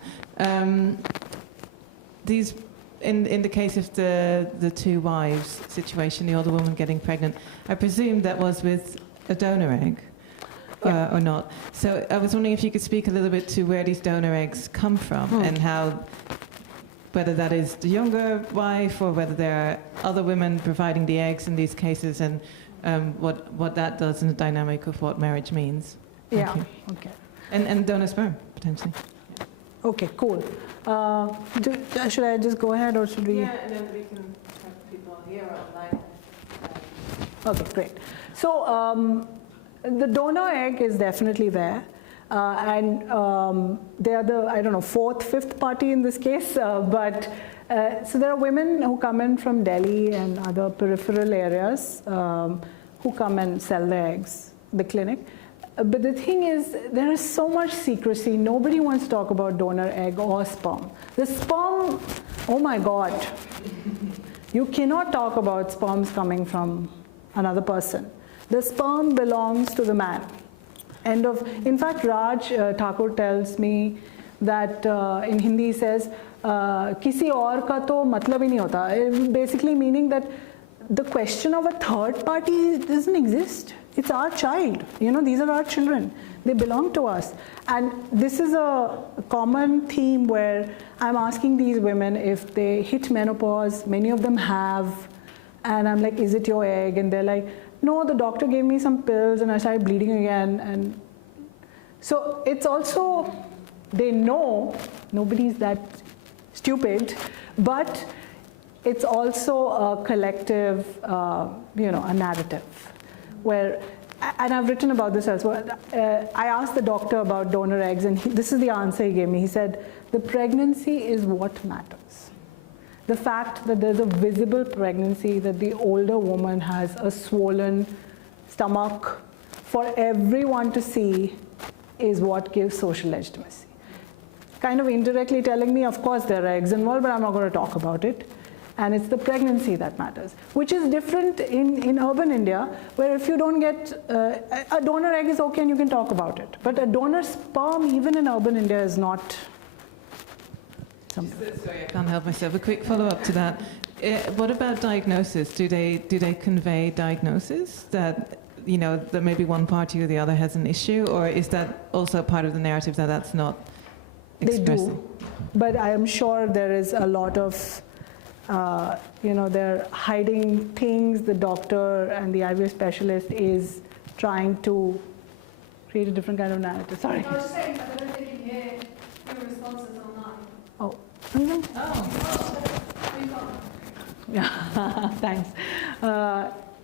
These, in the case of the 2 wives situation, the older woman getting pregnant, I presume that was with a donor egg, or not. So I was wondering if you could speak a little bit to where these donor eggs come from, and how, whether that is the younger wife or whether there are other women providing the eggs in these cases, and what that does in the dynamic of what marriage means. Thank you. Okay. And donor sperm, potentially. Okay, cool. Should I just go ahead, or should we? Yeah, and then we can have people here online. Okay, great. So the donor egg is definitely there. And they are the, 4th, 5th party in this case. So there are women who come in from Delhi and other peripheral areas who come and sell their eggs, the clinic. But the thing is, there is so much secrecy. Nobody wants to talk about donor egg or sperm. The sperm, oh my God. You cannot talk about sperms coming from another person. The sperm belongs to the man. In fact, Raj Thakur tells me that in Hindi he says, "Kisi aur ka to matlab hi nahi hota." Basically meaning that the question of a third party doesn't exist. It's our child. These are our children. They belong to us. And this is a common theme where I'm asking these women if they hit menopause. Many of them have. And I'm like, is it your egg? And they're like, no, the doctor gave me some pills and I started bleeding again. And so it's also, they know, nobody's that stupid, but it's also a collective, a narrative where, and I've written about this elsewhere. I asked the doctor about donor eggs, and this is the answer he gave me. He said, the pregnancy is what matters. The fact that there's a visible pregnancy, that the older woman has a swollen stomach for everyone to see is what gives social legitimacy. Kind of indirectly telling me, of course there are eggs involved, but I'm not going to talk about it. And it's the pregnancy that matters, which is different in urban India, where if you don't get, a donor egg is okay and you can talk about it. But a donor sperm, even in urban India, is not something. Sorry, I can't help myself. A quick follow-up to that. What about diagnosis? Do they convey diagnosis that, that maybe one party or the other has an issue, or is that also part of the narrative that that's not expressing? They do, but I am sure there is a lot of they're hiding things. The doctor and the IVF specialist is trying to create a different kind of narrative. Sorry. I was just saying, I don't think you can hear your responses online. Oh. Mm-hmm. Oh. Yeah, thanks.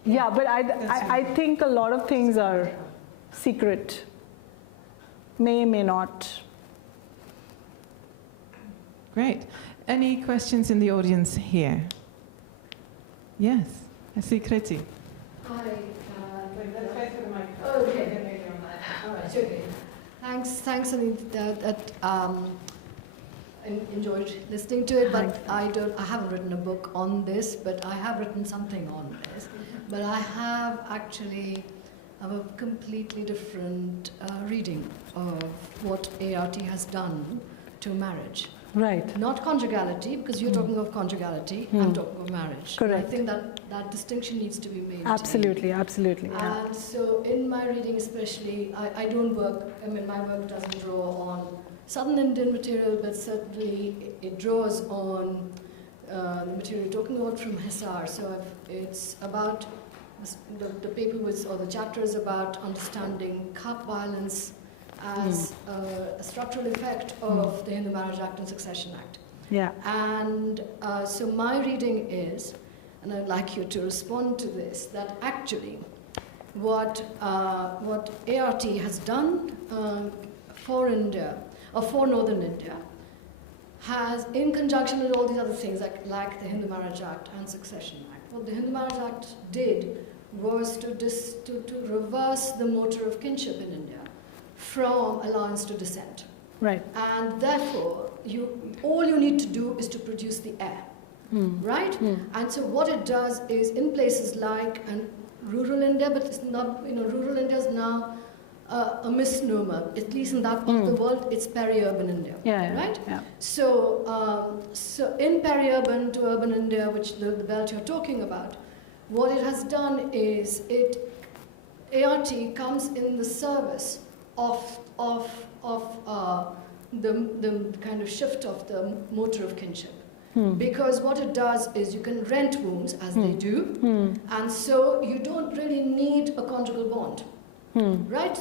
Yeah, but I think a lot of things are secret, may not. Great. Any questions in the audience here? Yes, I see Kriti. Hi. Okay. All right, okay. Thanks, Anindita. I enjoyed listening to it, but I haven't written a book on this, but I have written something on this. But I have actually a completely different reading of what ART has done to marriage. Right. Not conjugality, because you're talking of conjugality, I'm talking of marriage. Correct. I think that distinction needs to be made. Absolutely, absolutely. Yeah. And so in my reading especially, I don't work, my work doesn't draw on Southern Indian material, but certainly it draws on the material you're talking about from Hisar. So it's about, the paper was, or the chapter is about understanding caste violence as a structural effect of the Hindu Marriage Act and Succession Act. Yeah. And so my reading is, and I'd like you to respond to this, that actually what ART has done for India, or for Northern India, has, in conjunction with all these other things like the Hindu Marriage Act and Succession Act, what the Hindu Marriage Act did was to reverse the motor of kinship in India from alliance to descent. Right. And therefore, all you need to do is to produce the heir, right? And so what it does is, in places like rural India, but it's not, rural India is now a misnomer. At least in that part of the world, it's peri-urban India, right? Yeah. So, so in peri-urban to urban India, which the belt you're talking about, what it has done is ART comes in the service of the kind of shift of the motor of kinship. Because what it does is you can rent wombs, as they do, and so you don't really need a conjugal bond, right?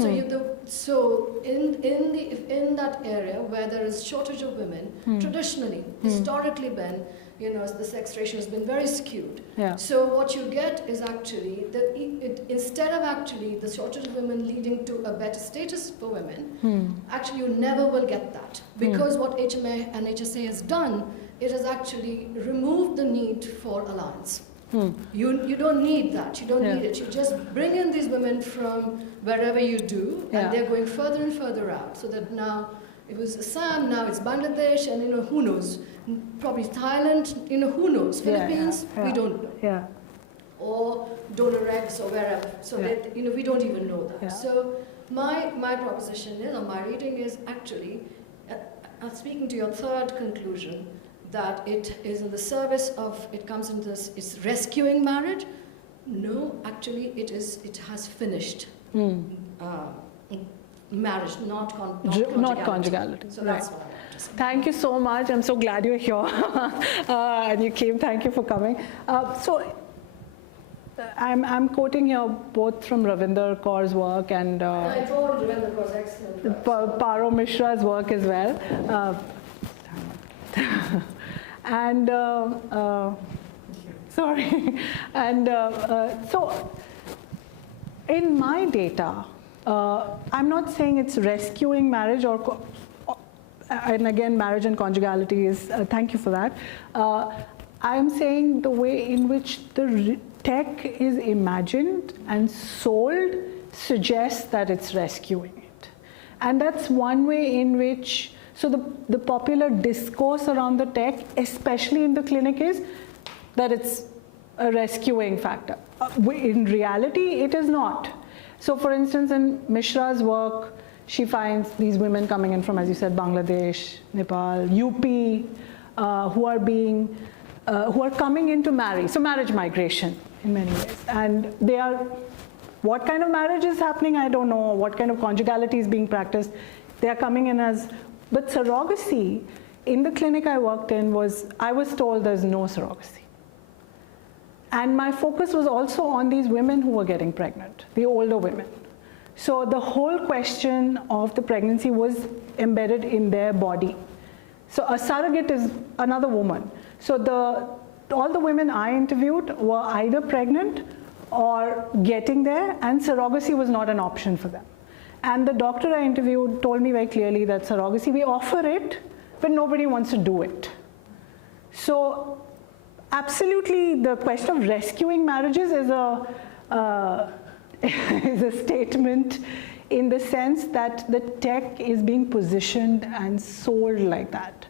So in that area where there is shortage of women, traditionally, historically been, the sex ratio has been very skewed. Yeah. So what you get is actually, instead of actually the shortage of women leading to a better status for women, actually you never will get that. Because what HMA and HSA has done, it has actually removed the need for alliance. You don't need that, you don't need it. You just bring in these women from wherever you do, and they're going further and further out, so that now, it was Assam, now it's Bangladesh, and who knows? Probably Thailand, who knows? Philippines, we don't know. Yeah. Or donor eggs or wherever. So that, we don't even know that. Yeah. So my proposition is, or my reading is actually, speaking to your third conclusion, that it is in the service of, it comes in this, it's rescuing marriage. No, actually it has finished marriage, not Not conjugality. So that's what I want to say. Thank you so much. I'm so glad you're here. And you came. Thank you for coming. I'm quoting here both from Ravinder Kaur's work and I told Ravinder Kaur's excellent. Paro Mishra's work as well. And sorry. And so in my data, I'm not saying it's rescuing marriage and again, marriage and conjugality is, thank you for that. I'm saying the way in which the tech is imagined and sold suggests that it's rescuing it. And that's one way in which, so the popular discourse around the tech, especially in the clinic, is that it's a rescuing factor. In reality, it is not. So for instance, in Mishra's work, she finds these women coming in from, as you said, Bangladesh, Nepal, UP, who are coming in to marry. So marriage migration in many ways. And they are, what kind of marriage is happening? I don't know. What kind of conjugality is being practiced? They are coming in as, but surrogacy, in the clinic I worked in I was told there's no surrogacy. And my focus was also on these women who were getting pregnant, the older women. So the whole question of the pregnancy was embedded in their body. So a surrogate is another woman. So all the women I interviewed were either pregnant or getting there, and surrogacy was not an option for them. And the doctor I interviewed told me very clearly that surrogacy, we offer it, but nobody wants to do it. So absolutely, the question of rescuing marriages is is a statement in the sense that the tech is being positioned and sold like that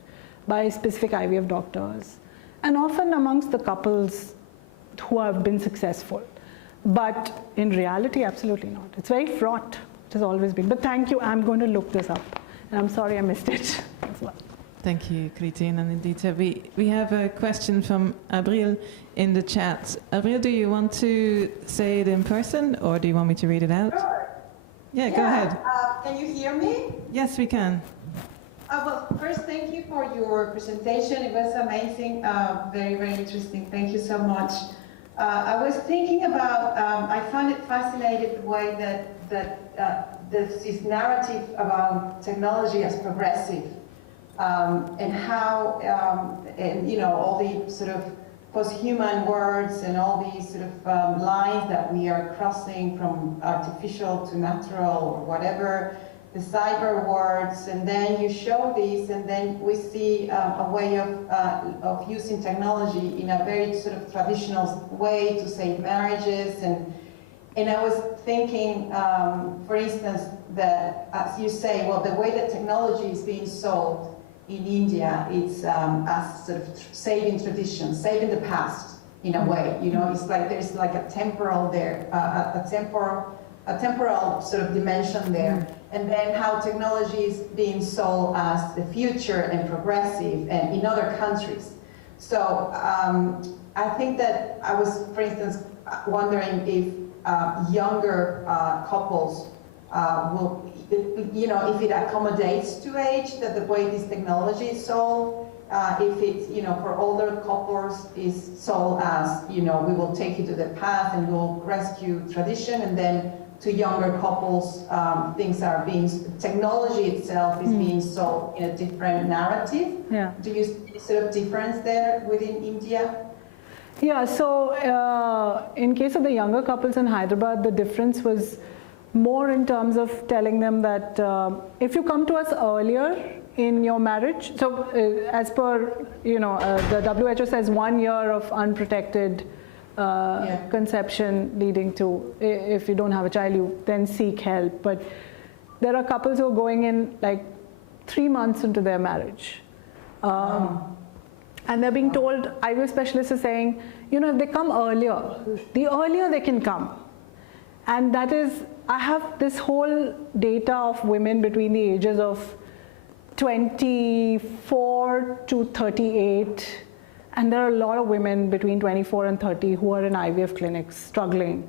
by specific IVF doctors, and often amongst the couples who have been successful. But in reality, absolutely not. It's very fraught. It has always been. But thank you. I'm going to look this up. And I'm sorry I missed it as well. Thank you, Kriti and Anindita. We have a question from Abril in the chat. Abril, do you want to say it in person, or do you want me to read it out? Sure. Yeah, go ahead. Can you hear me? Yes, we can. Well, first, thank you for your presentation. It was amazing, very, very interesting. Thank you so much. I was thinking about, I found it fascinating the way that there's this narrative about technology as progressive. And how, and you know, all the sort of post-human words and all these sort of lines that we are crossing from artificial to natural or whatever, the cyber words, and then you show these, and then we see a way of using technology in a very sort of traditional way to save marriages, and I was thinking, for instance, that as you say, well, the way that technology is being sold in India, it's as sort of saving tradition, saving the past in a way. You know, it's like there's like a temporal there, a temporal sort of dimension there, and then how technology is being sold as the future and progressive, and in other countries. So I think that I was, for instance, wondering if younger couples will, you know, if it accommodates to age, that the way this technology is sold, if it's, you know, for older couples is sold as, you know, we will take you to the path and we'll rescue tradition, and then to younger couples, things are being, technology itself is being sold in a different narrative. Yeah. Do you see sort of difference there within India? Yeah, so in case of the younger couples in Hyderabad, the difference was more in terms of telling them that if you come to us earlier in your marriage, so as per, you know, the WHO says 1 year of unprotected conception leading to, if you don't have a child, you then seek help. But there are couples who are going in like 3 months into their marriage. And they're being told, IVF specialists are saying, you know, if they come earlier, the earlier they can come. And that is, I have this whole data of women between the ages of 24 to 38. And there are a lot of women between 24 and 30 who are in IVF clinics struggling.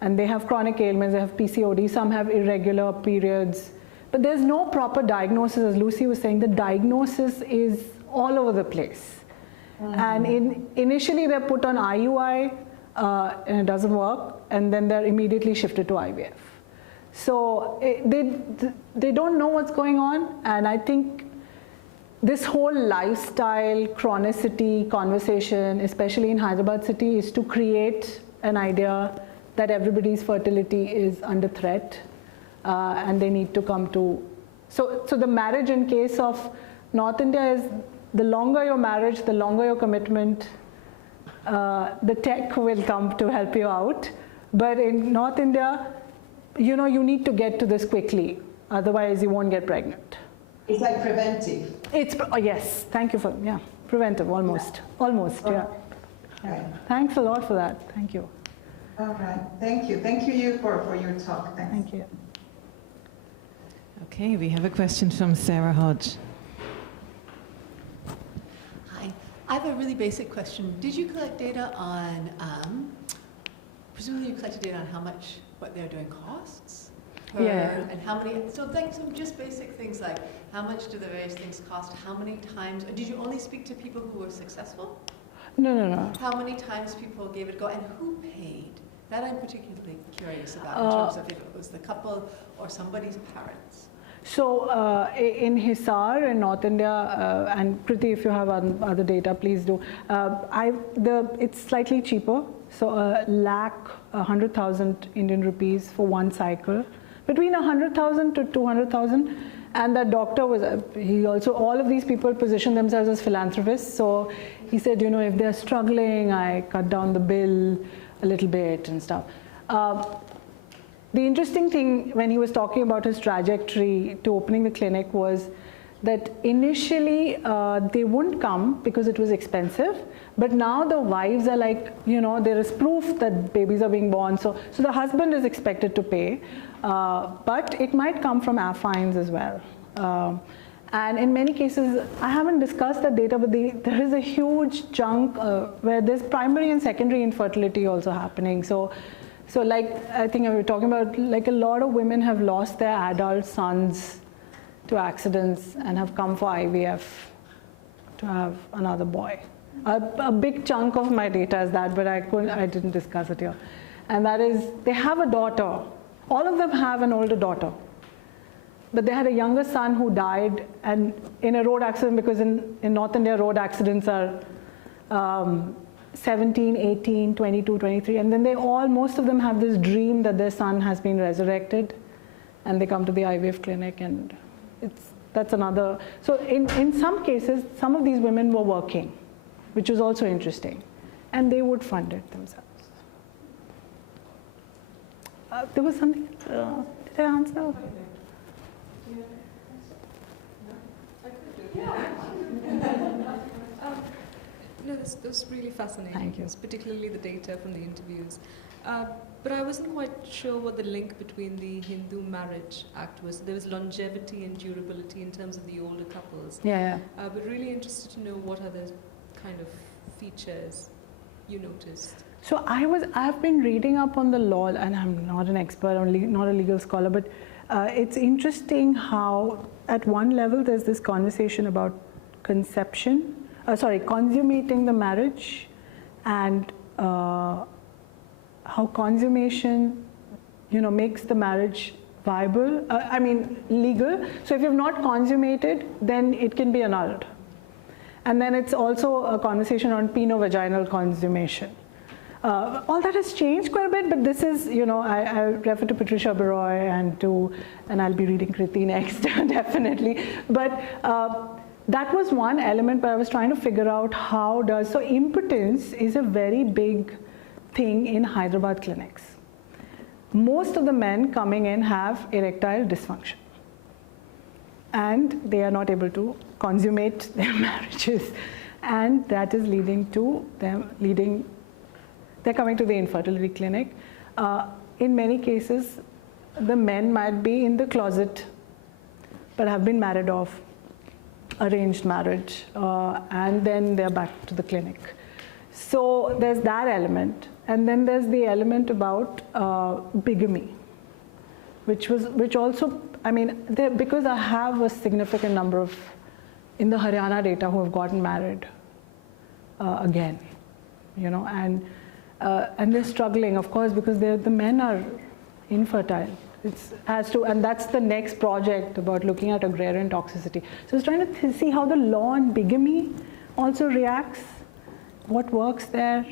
And they have chronic ailments, they have PCOD, some have irregular periods. But there's no proper diagnosis. As Lucy was saying, the diagnosis is all over the place. And initially they're put on IUI and it doesn't work, and then they're immediately shifted to IVF. So they don't know what's going on, and I think this whole lifestyle, chronicity conversation, especially in Hyderabad city, is to create an idea that everybody's fertility is under threat, and they need to come to. So the marriage in case of North India is, the longer your marriage, the longer your commitment, the tech will come to help you out. But in North India, you know, you need to get to this quickly, otherwise you won't get pregnant. It's like preventive. It's, yes, thank you for, yeah, preventive, almost, yeah. Right. Thanks a lot for that, thank you. All right, thank you. Thank you for your talk. Thanks. Thank you. Okay, we have a question from Sarah Hodge. Hi, I have a really basic question. Did you collect data on, presumably you collected data on how much what they're doing costs? Yeah. And how many, so just basic things like how much do the various things cost, how many times, did you only speak to people who were successful? No. How many times people gave it a go and who paid? That I'm particularly curious about in terms of if it was the couple or somebody's parents. So in Hisar in North India, and Kriti, if you have other data, please do. It's slightly cheaper. So 100,000 Indian rupees for one cycle, between 100,000 to 200,000. And that doctor was, he also, all of these people position themselves as philanthropists. So he said, you know, if they're struggling, I cut down the bill a little bit and stuff. The interesting thing when he was talking about his trajectory to opening the clinic was that initially they wouldn't come because it was expensive, but now the wives are like, you know, there is proof that babies are being born, so the husband is expected to pay, but it might come from affines as well. And in many cases, I haven't discussed that data, but there is a huge chunk where there's primary and secondary infertility also happening. So like, I think we were talking about, like a lot of women have lost their adult sons to accidents and have come for IVF to have another boy. A big chunk of my data is that, but I didn't discuss it here. And that is, they have a daughter. All of them have an older daughter. But they had a younger son who died and in a road accident, because in North India, road accidents are 17, 18, 22, 23. And then most of them have this dream that their son has been resurrected. And they come to the IVF clinic, and that's another. So in some cases, some of these women were working, which was also interesting. And they would fund it themselves. There was something, did I answer? No, this was really fascinating. Thank you. Particularly the data from the interviews. But I wasn't quite sure what the link between the Hindu Marriage Act was. There was longevity and durability in terms of the older couples. Yeah. But really interested to know what other kind of features you noticed. So I've been reading up on the law, and I'm not an expert, not a legal scholar, but it's interesting how at one level there's this conversation about consummating the marriage, and how consummation, makes the marriage viable, legal. So if you've not consummated, then it can be annulled. And then it's also a conversation on peno-vaginal consummation. All that has changed quite a bit, but this is, I refer to Patricia Baroy and I'll be reading Kriti next, definitely. But that was one element, but I was trying to figure out so impotence is a very big thing in Hyderabad clinics. Most of the men coming in have erectile dysfunction, and they are not able to consummate their marriages, and that is leading to them they're coming to the infertility clinic. In many cases, the men might be in the closet, but have been married off, arranged marriage, and then they're back to the clinic. So there's that element. And then there's the element about bigamy, which also, I mean, because I have a significant number of, in the Haryana data, who have gotten married again, you know, and they're struggling, of course, because the men are infertile. And that's the next project about looking at agrarian toxicity. So it's trying to see how the law on bigamy also reacts, what works there.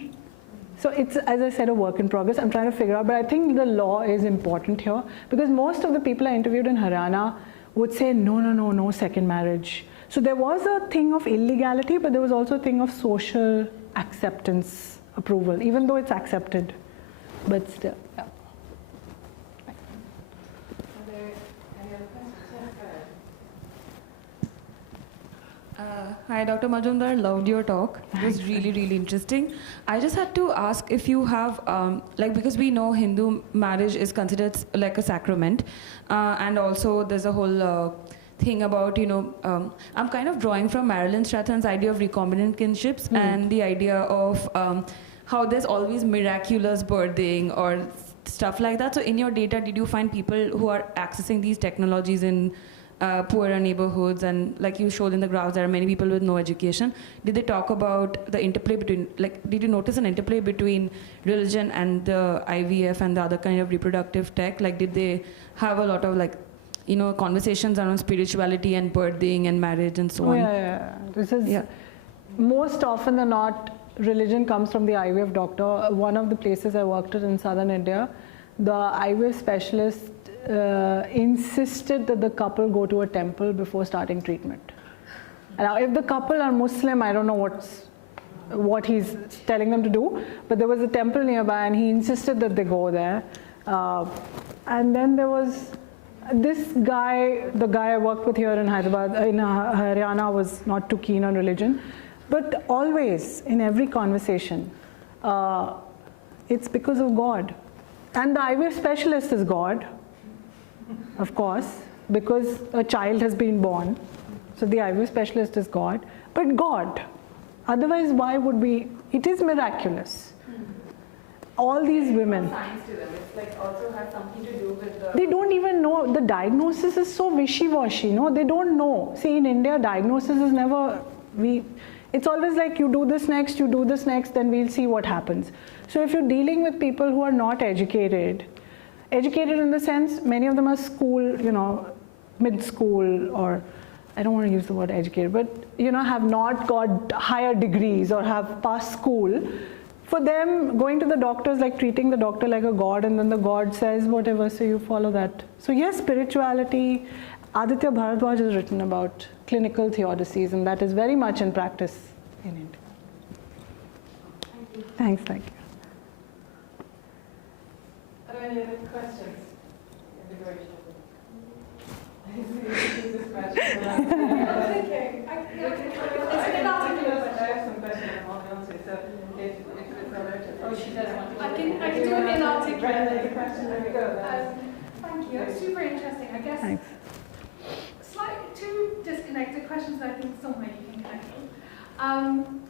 So it's, as I said, a work in progress. I'm trying to figure out, but I think the law is important here, because most of the people I interviewed in Haryana would say, no second marriage. So there was a thing of illegality, but there was also a thing of social acceptance, approval, even though it's accepted, but still, yeah. Hi, Dr. Majumdar, loved your talk. It was really, really interesting. I just had to ask if you have, because we know Hindu marriage is considered like a sacrament, and also there's a whole thing about, I'm kind of drawing from Marilyn Stratton's idea of recombinant kinships and the idea of how there's always miraculous birthing or stuff like that. So in your data, did you find people who are accessing these technologies in poorer neighborhoods, and like you showed in the graphs, there are many people with no education? Did they talk about the interplay between, did you notice an interplay between religion and the IVF and the other kind of reproductive tech? Like, did they have a lot of conversations around spirituality and birthing and marriage and so on? Yeah. This is most often than not, religion comes from the IVF doctor. One of the places I worked at in southern India, the IVF specialist insisted that the couple go to a temple before starting treatment. Now, if the couple are Muslim, I don't know what he's telling them to do, but there was a temple nearby and he insisted that they go there. And then there was this guy, the guy I worked with here in Hyderabad, in Haryana, was not too keen on religion. But always, in every conversation, it's because of God. And the IVF specialist is God, of course, because a child has been born. So the IVF specialist is God, but God. Otherwise, why would we? It is miraculous. All these women. Science to them. It's also has something to do with the. They don't even know. The diagnosis is so wishy-washy. No, they don't know. See, in India, diagnosis is never. It's always like you do this next, then we'll see what happens. So if you're dealing with people who are not educated in the sense, many of them are school, mid-school, or I don't want to use the word educated, but have not got higher degrees or have passed school. For them, going to the doctor is like treating the doctor like a god, and then the god says whatever, so you follow that. So yes, spirituality. Aditya Bharadwaj has written about clinical theodicies, and that is very much in practice in India. Thank you. Thank you. Are there any other questions? I can do it inarticulate. Thank you. It's super interesting. I guess Thanks. slightly two disconnected questions that I think somewhere you can connect them.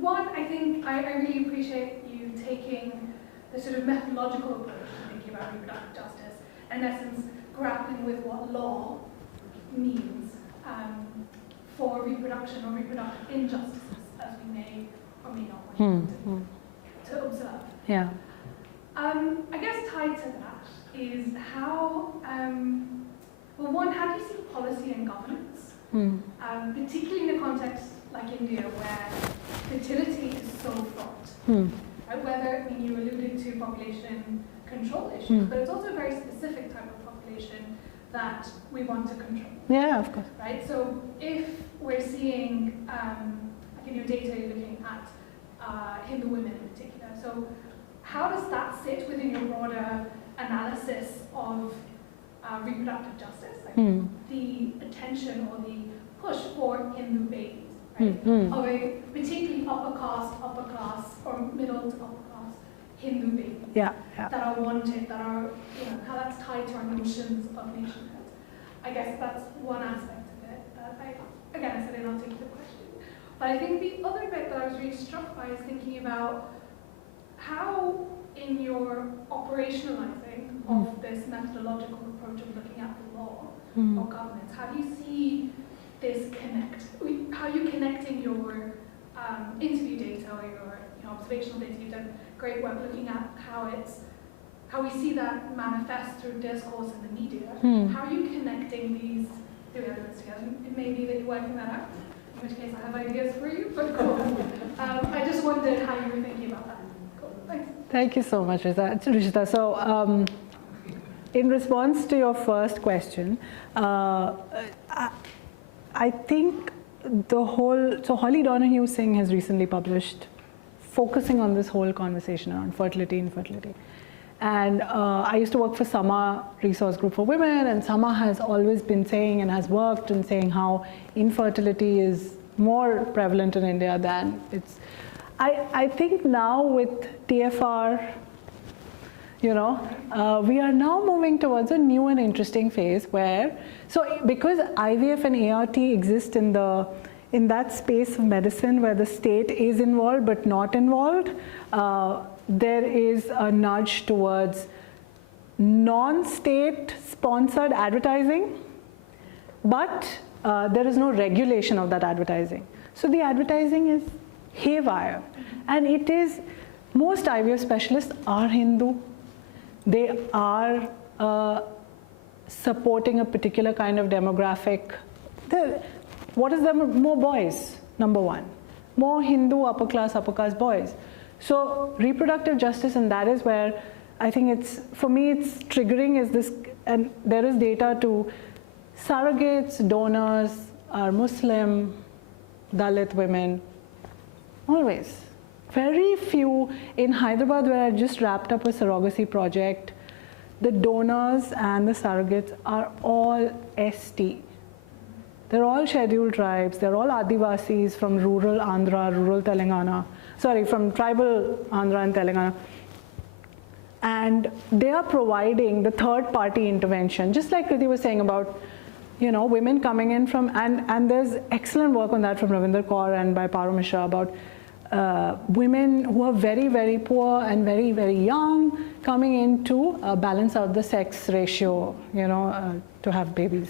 One, I think I really appreciate you taking the sort of methodological approach to thinking about reproductive justice, in essence, grappling with what law means for reproduction or reproductive injustices, as we may or may not want to observe. Yeah. I guess tied to that is how, well, one, how do you see policy and governance, particularly in a context like India, where fertility is so fraught. Right? Whether, you alluded to population control issues, but it's also a very specific type of population that we want to control. Yeah, of course. Right? So if we're seeing, like in your data, you're looking at Hindu women in particular. So how does that sit within your broader analysis of reproductive justice? Like the attention or the push for Hindu babies, right? Of a particularly upper class, or middle to upper class Hindu babies that are wanted, that are, how that's tied to our notions of nationhood. I guess that's one aspect of it. I said an inarticulate question. But I think the other bit that I was really struck by is thinking about how, in your operationalizing of this methodological approach of looking at the law or governance. How do you see this connect? How are you connecting your interview data or your observational data? You've done great work looking at how we see that manifest through discourse in the media. How are you connecting these two elements together? It may be that you're working that out, in which case I have ideas for you, but cool. I just wondered how you were thinking about that. Cool, thanks. Thank you so much, Rishita. So, in response to your first question, I think so Holly Donoghue Singh has recently published focusing on this whole conversation around fertility and infertility. And I used to work for Sama Resource Group for Women, and Sama has always been saying and has worked and saying how infertility is more prevalent in India than it's. I think now with TFR, we are now moving towards a new and interesting phase where, so because IVF and ART exist in that space of medicine where the state is involved but not involved, there is a nudge towards non-state sponsored advertising, but there is no regulation of that advertising. So the advertising is haywire, and it is, most IVF specialists are Hindu. They are supporting a particular kind of demographic. What is them? More boys, number one. More Hindu upper class boys. So reproductive justice, and that is where I think for me it's triggering is this, and there is data to surrogates, donors are Muslim, Dalit women, always. Very few in Hyderabad, where I just wrapped up a surrogacy project, the donors and the surrogates are all ST. They're all scheduled tribes, they're all Adivasis from rural Andhra, rural Telangana, from tribal Andhra and Telangana. And they are providing the third party intervention, just like Kriti was saying about, women coming in from, and there's excellent work on that from Ravinder Kaur and by Paro Mishra about women who are very, very poor and very, very young coming in to balance out the sex ratio, to have babies.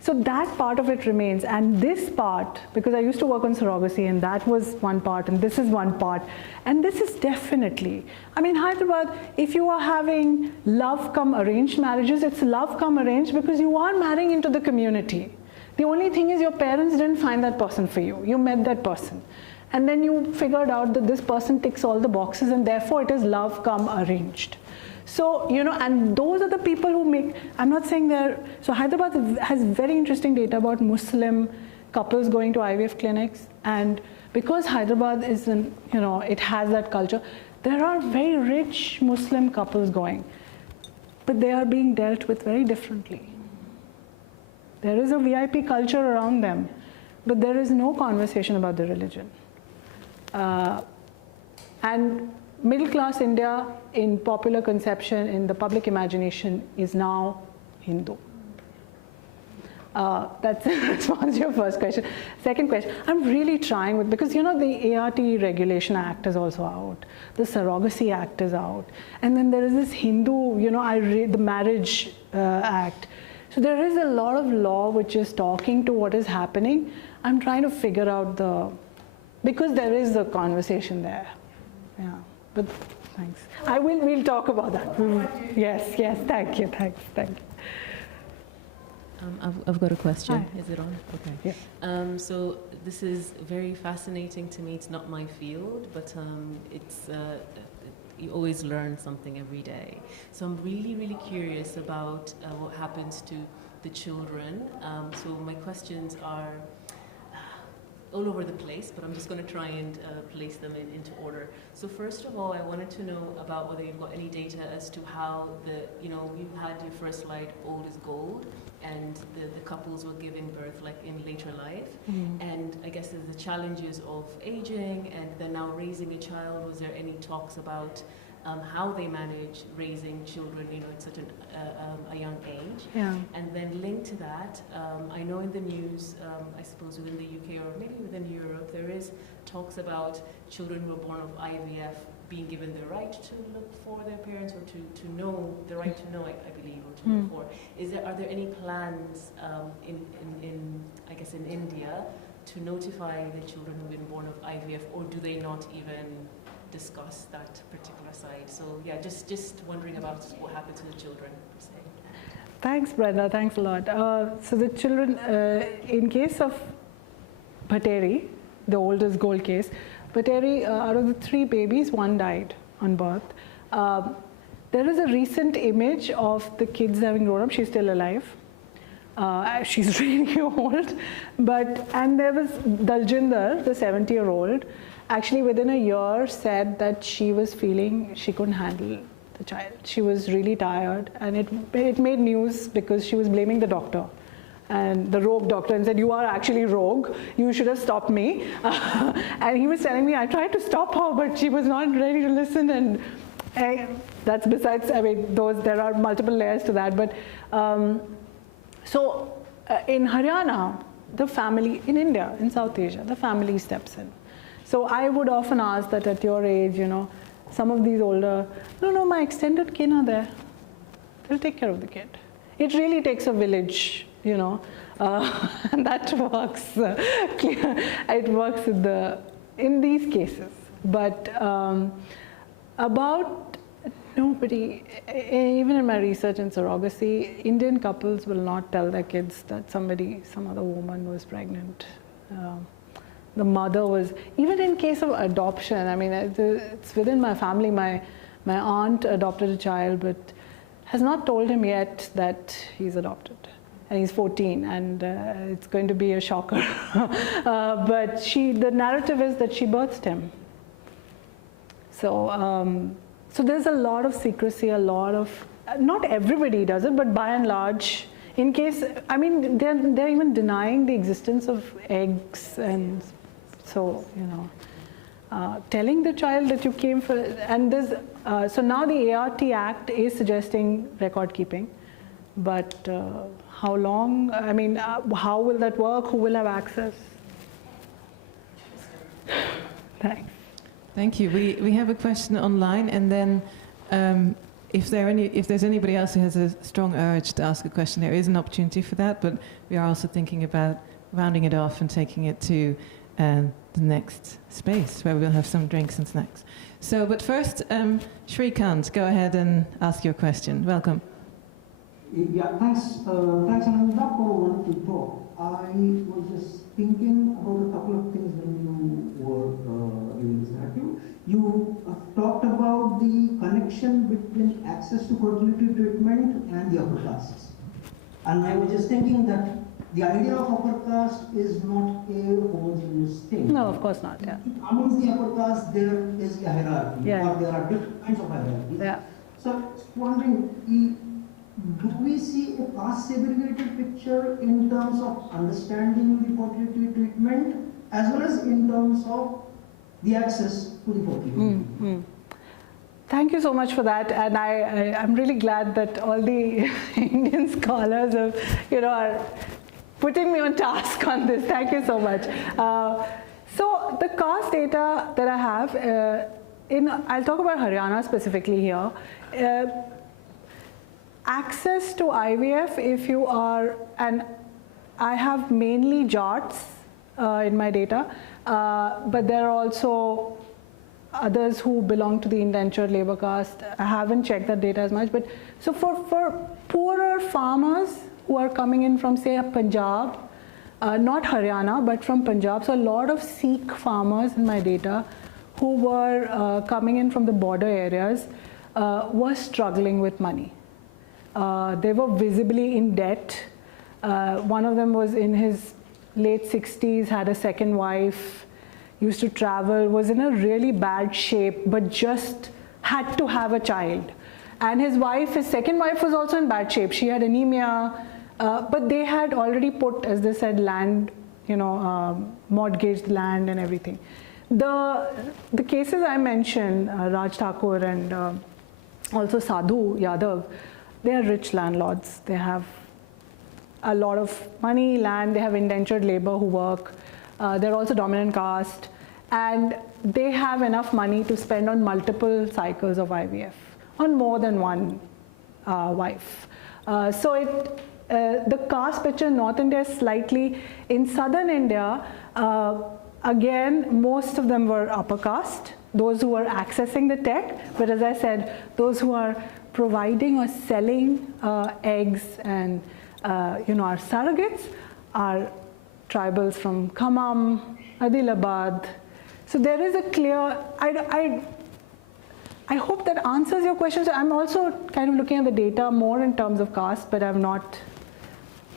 So that part of it remains, and this part, because I used to work on surrogacy, and that was one part, and this is one part, and this is definitely, Hyderabad, if you are having love come arranged marriages, it's love come arranged because you are marrying into the community. The only thing is your parents didn't find that person for you. You met that person. And then you figured out that this person ticks all the boxes, and therefore it is love come arranged. So, and those are the people who make, I'm not saying so Hyderabad has very interesting data about Muslim couples going to IVF clinics, and because Hyderabad is it has that culture, there are very rich Muslim couples going, but they are being dealt with very differently. There is a VIP culture around them, but there is no conversation about the religion. And middle class India, in popular conception, in the public imagination, is now Hindu. That's in response to your first question. Second question, I'm really trying because the ART Regulation Act is also out, the Surrogacy Act is out, and then there is this Hindu, I read the Marriage Act. So there is a lot of law which is talking to what is happening. I'm trying to figure out because there is a conversation there. Yeah, but thanks. We'll talk about that. Yes, thank you. I've got a question. Hi. Is it on? Okay. Yeah. So this is very fascinating to me. It's not my field, but it's you always learn something every day. So I'm really, really curious about what happens to the children. So my questions are all over the place, but I'm just going to try and place them into order. So first of all, I wanted to know about whether you've got any data as to how you had your first slide, old is gold, and the couples were giving birth like in later life. And I guess there's the challenges of aging and then now raising a child. Was there any talks about how they manage raising children, at such a young age? Yeah. And then linked to that, I know in the news, I suppose within the UK or maybe within Europe, there is talks about children who are born of IVF being given the right to look for their parents, or to know, the right to know, I believe, or to look for. Are there any plans in I guess in India to notify the children who've been born of IVF, or do they not even discuss that particular side? So yeah, just wondering about what happened to the children per se. Thanks, Brenda. Thanks a lot. So the children, in case of Bhatteri, the oldest gold case, Bhatteri, out of the 3 babies, 1 died on birth. There is a recent image of the kids having grown up. She's still alive. She's really old. And there was Daljinder, the 70-year-old, actually within a year said that she was feeling she couldn't handle the child. She was really tired, and it made news because she was blaming the doctor. And the rogue doctor, and said, "You are actually rogue, you should have stopped me." And he was telling me, I tried to stop her, but she was not ready to listen. And that's besides, I mean, there are multiple layers to that. But in Haryana, the family, in India, in South Asia, the family steps in. So I would often ask that at your age, some of these older, no, my extended kin are there. They'll take care of the kid. It really takes a village. And that works. It works in these cases. But about nobody, even in my research in surrogacy, Indian couples will not tell their kids that some other woman was pregnant. The mother was, even in case of adoption, I mean, it's within my family. My aunt adopted a child, but has not told him yet that he's adopted. And he's 14, and it's going to be a shocker. But the narrative is that she birthed him. So there's a lot of secrecy, a lot of, not everybody does it, but by and large, in case, I mean, they're even denying the existence of eggs, and so, telling the child that you came for, and so now the ART Act is suggesting record keeping, but how long, I mean, how will that work? Who will have access? Thanks. Thank you. We have a question online, and then if there's anybody else who has a strong urge to ask a question, there is an opportunity for that, but we are also thinking about rounding it off and taking it to the next space where we'll have some drinks and snacks. So, but first, Shrikant, go ahead and ask your question. Welcome. Yeah, thanks Anindita for a wonderful talk. I was just thinking about a couple of things when you were giving this narrative. You talked about the connection between access to fertility treatment and the upper castes. And I was just thinking that the idea of upper caste is not a homogeneous thing. No, of course not, yeah. Amongst the upper caste, there is a hierarchy, yeah. Or there are different kinds of hierarchies. Yeah. So I was wondering, do we see a caste segregated picture in terms of understanding the fertility treatment as well as in terms of the access to the fertility? Thank you so much for that, and I'm really glad that all the Indian scholars are putting me on task on this. Thank you so much. So the caste data that I have, I'll talk about Haryana specifically here. Access to IVF, if you are, and I have mainly Jats in my data, but there are also others who belong to the indentured labor caste. I haven't checked that data as much, but so for poorer farmers who are coming in from, say, Punjab, not Haryana, but from Punjab, so a lot of Sikh farmers in my data who were coming in from the border areas were struggling with money. They were visibly in debt. One of them was in his late 60s, had a second wife, used to travel, was in a really bad shape, but just had to have a child. And his second wife was also in bad shape. She had anemia, but they had already put, as they said, land, mortgaged land and everything. The cases I mentioned, Raj Thakur and also Sadhu Yadav, they are rich landlords. They have a lot of money, land, they have indentured labor who work. They're also dominant caste. and they have enough money to spend on multiple cycles of IVF, on more than one wife. So the caste picture in North India is slightly, in Southern India, again, most of them were upper caste, those who were accessing the tech, but as I said, those who are providing or selling eggs and are surrogates are tribals from Khammam, Adilabad. So there is a clear, I hope that answers your question. So I'm also kind of looking at the data more in terms of caste, but I've not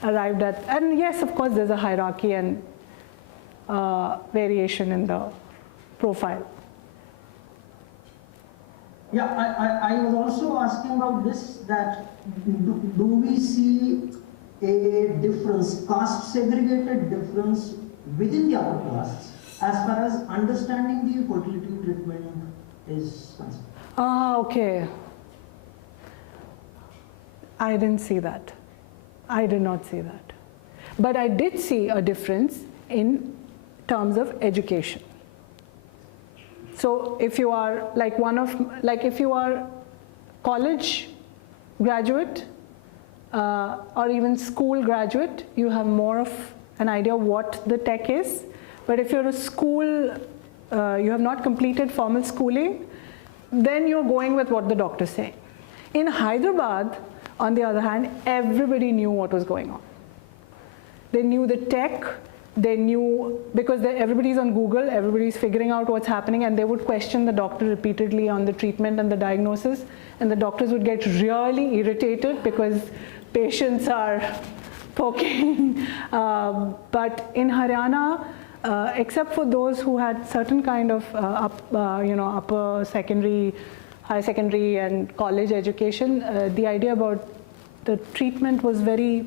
arrived at, and yes, of course, there's a hierarchy and variation in the profile. Yeah, I was also asking about this, that do we see a difference, caste segregated difference within the upper castes as far as understanding the fertility treatment is concerned? Ah, okay. I didn't see that. I did not see that. But I did see a difference in terms of education. So if you are if you are college graduate or even school graduate, you have more of an idea what the tech is. But if you're a school, you have not completed formal schooling, then you're going with what the doctor's saying. In Hyderabad, on the other hand, everybody knew what was going on. They knew the tech, they knew, because everybody's on Google, everybody's figuring out what's happening, and they would question the doctor repeatedly on the treatment and the diagnosis, and the doctors would get really irritated because patients are poking. But in Haryana, except for those who had certain kind of upper secondary, high secondary and college education, the idea about the treatment was very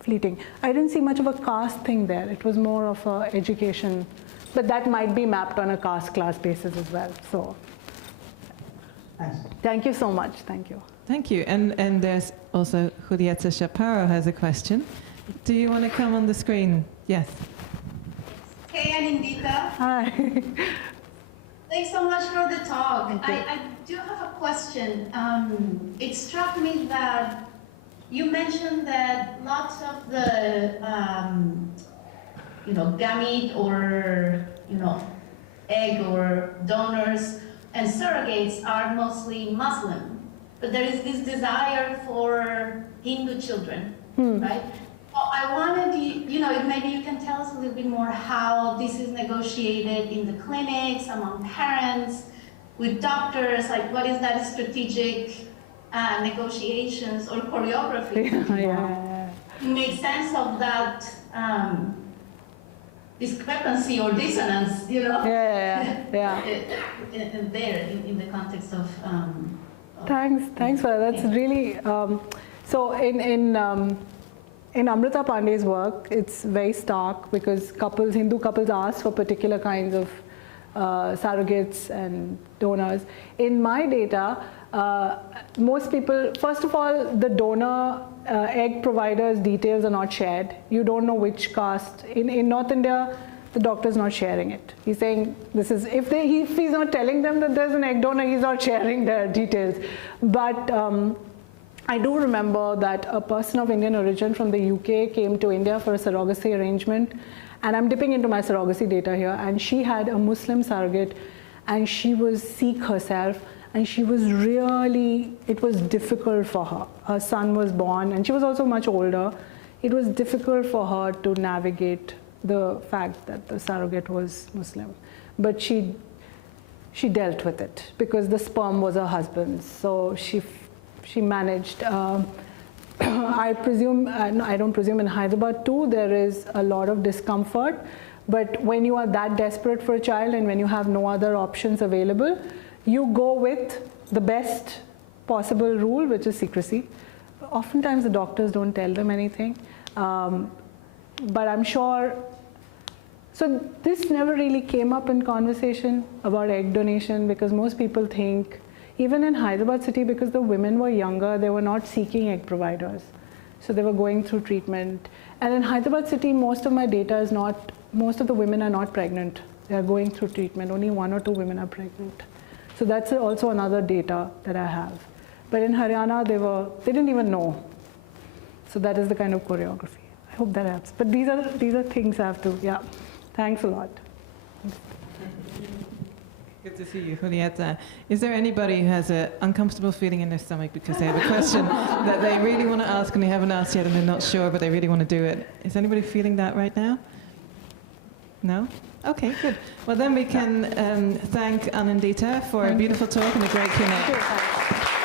fleeting. I didn't see much of a caste thing there. It was more of a education, but that might be mapped on a caste class basis as well. So, thank you so much. Thank you. Thank you. And there's also Julieta Chaparro has a question. Do you want to come on the screen? Yes. Hey, Anindita. Hi. Thanks so much for the talk. I do have a question. It struck me that you mentioned that lots of the, gamete or, egg or donors and surrogates are mostly Muslim, but there is this desire for Hindu children, right? So I wanted maybe you can tell us a little bit more how this is negotiated in the clinics, among parents, with doctors, like what is that strategic negotiations or choreography to make sense of that discrepancy or dissonance, there in the context of Thanks for that. That's really so in Amrita Pandey's work, it's very stark because Hindu couples ask for particular kinds of surrogates and donors. In my data, most people, first of all, the donor egg provider's details are not shared. You don't know which caste. In North India, the doctor's not sharing it. He's saying this is, if he's not telling them that there's an egg donor, he's not sharing their details. But I do remember that a person of Indian origin from the UK came to India for a surrogacy arrangement, and I'm dipping into my surrogacy data here, and she had a Muslim surrogate, and she was Sikh herself, and she was really, it was difficult for her. Her son was born, and she was also much older. It was difficult for her to navigate the fact that the surrogate was Muslim. But she dealt with it because the sperm was her husband's, so she managed. I presume, I don't presume in Hyderabad too, there is a lot of discomfort, but when you are that desperate for a child and when you have no other options available, you go with the best possible rule, which is secrecy. Oftentimes the doctors don't tell them anything, but I'm sure, so this never really came up in conversation about egg donation because most people think, even in Hyderabad city, because the women were younger, they were not seeking egg providers. So they were going through treatment. And in Hyderabad city, most of my data is not, most of the women are not pregnant They are going through treatment. Only 1 or 2 women are pregnant. So that's also another data that I have. But in Haryana, they didn't even know. So that is the kind of choreography. I hope that helps. But these are things I have to, yeah. Thanks a lot. Good to see you, Julieta. Is there anybody who has an uncomfortable feeling in their stomach because they have a question that they really want to ask and they haven't asked yet and they're not sure, but they really want to do it? Is anybody feeling that right now? No? Okay, good. Well, then we can thank Anindita for a beautiful talk and a great Q&A.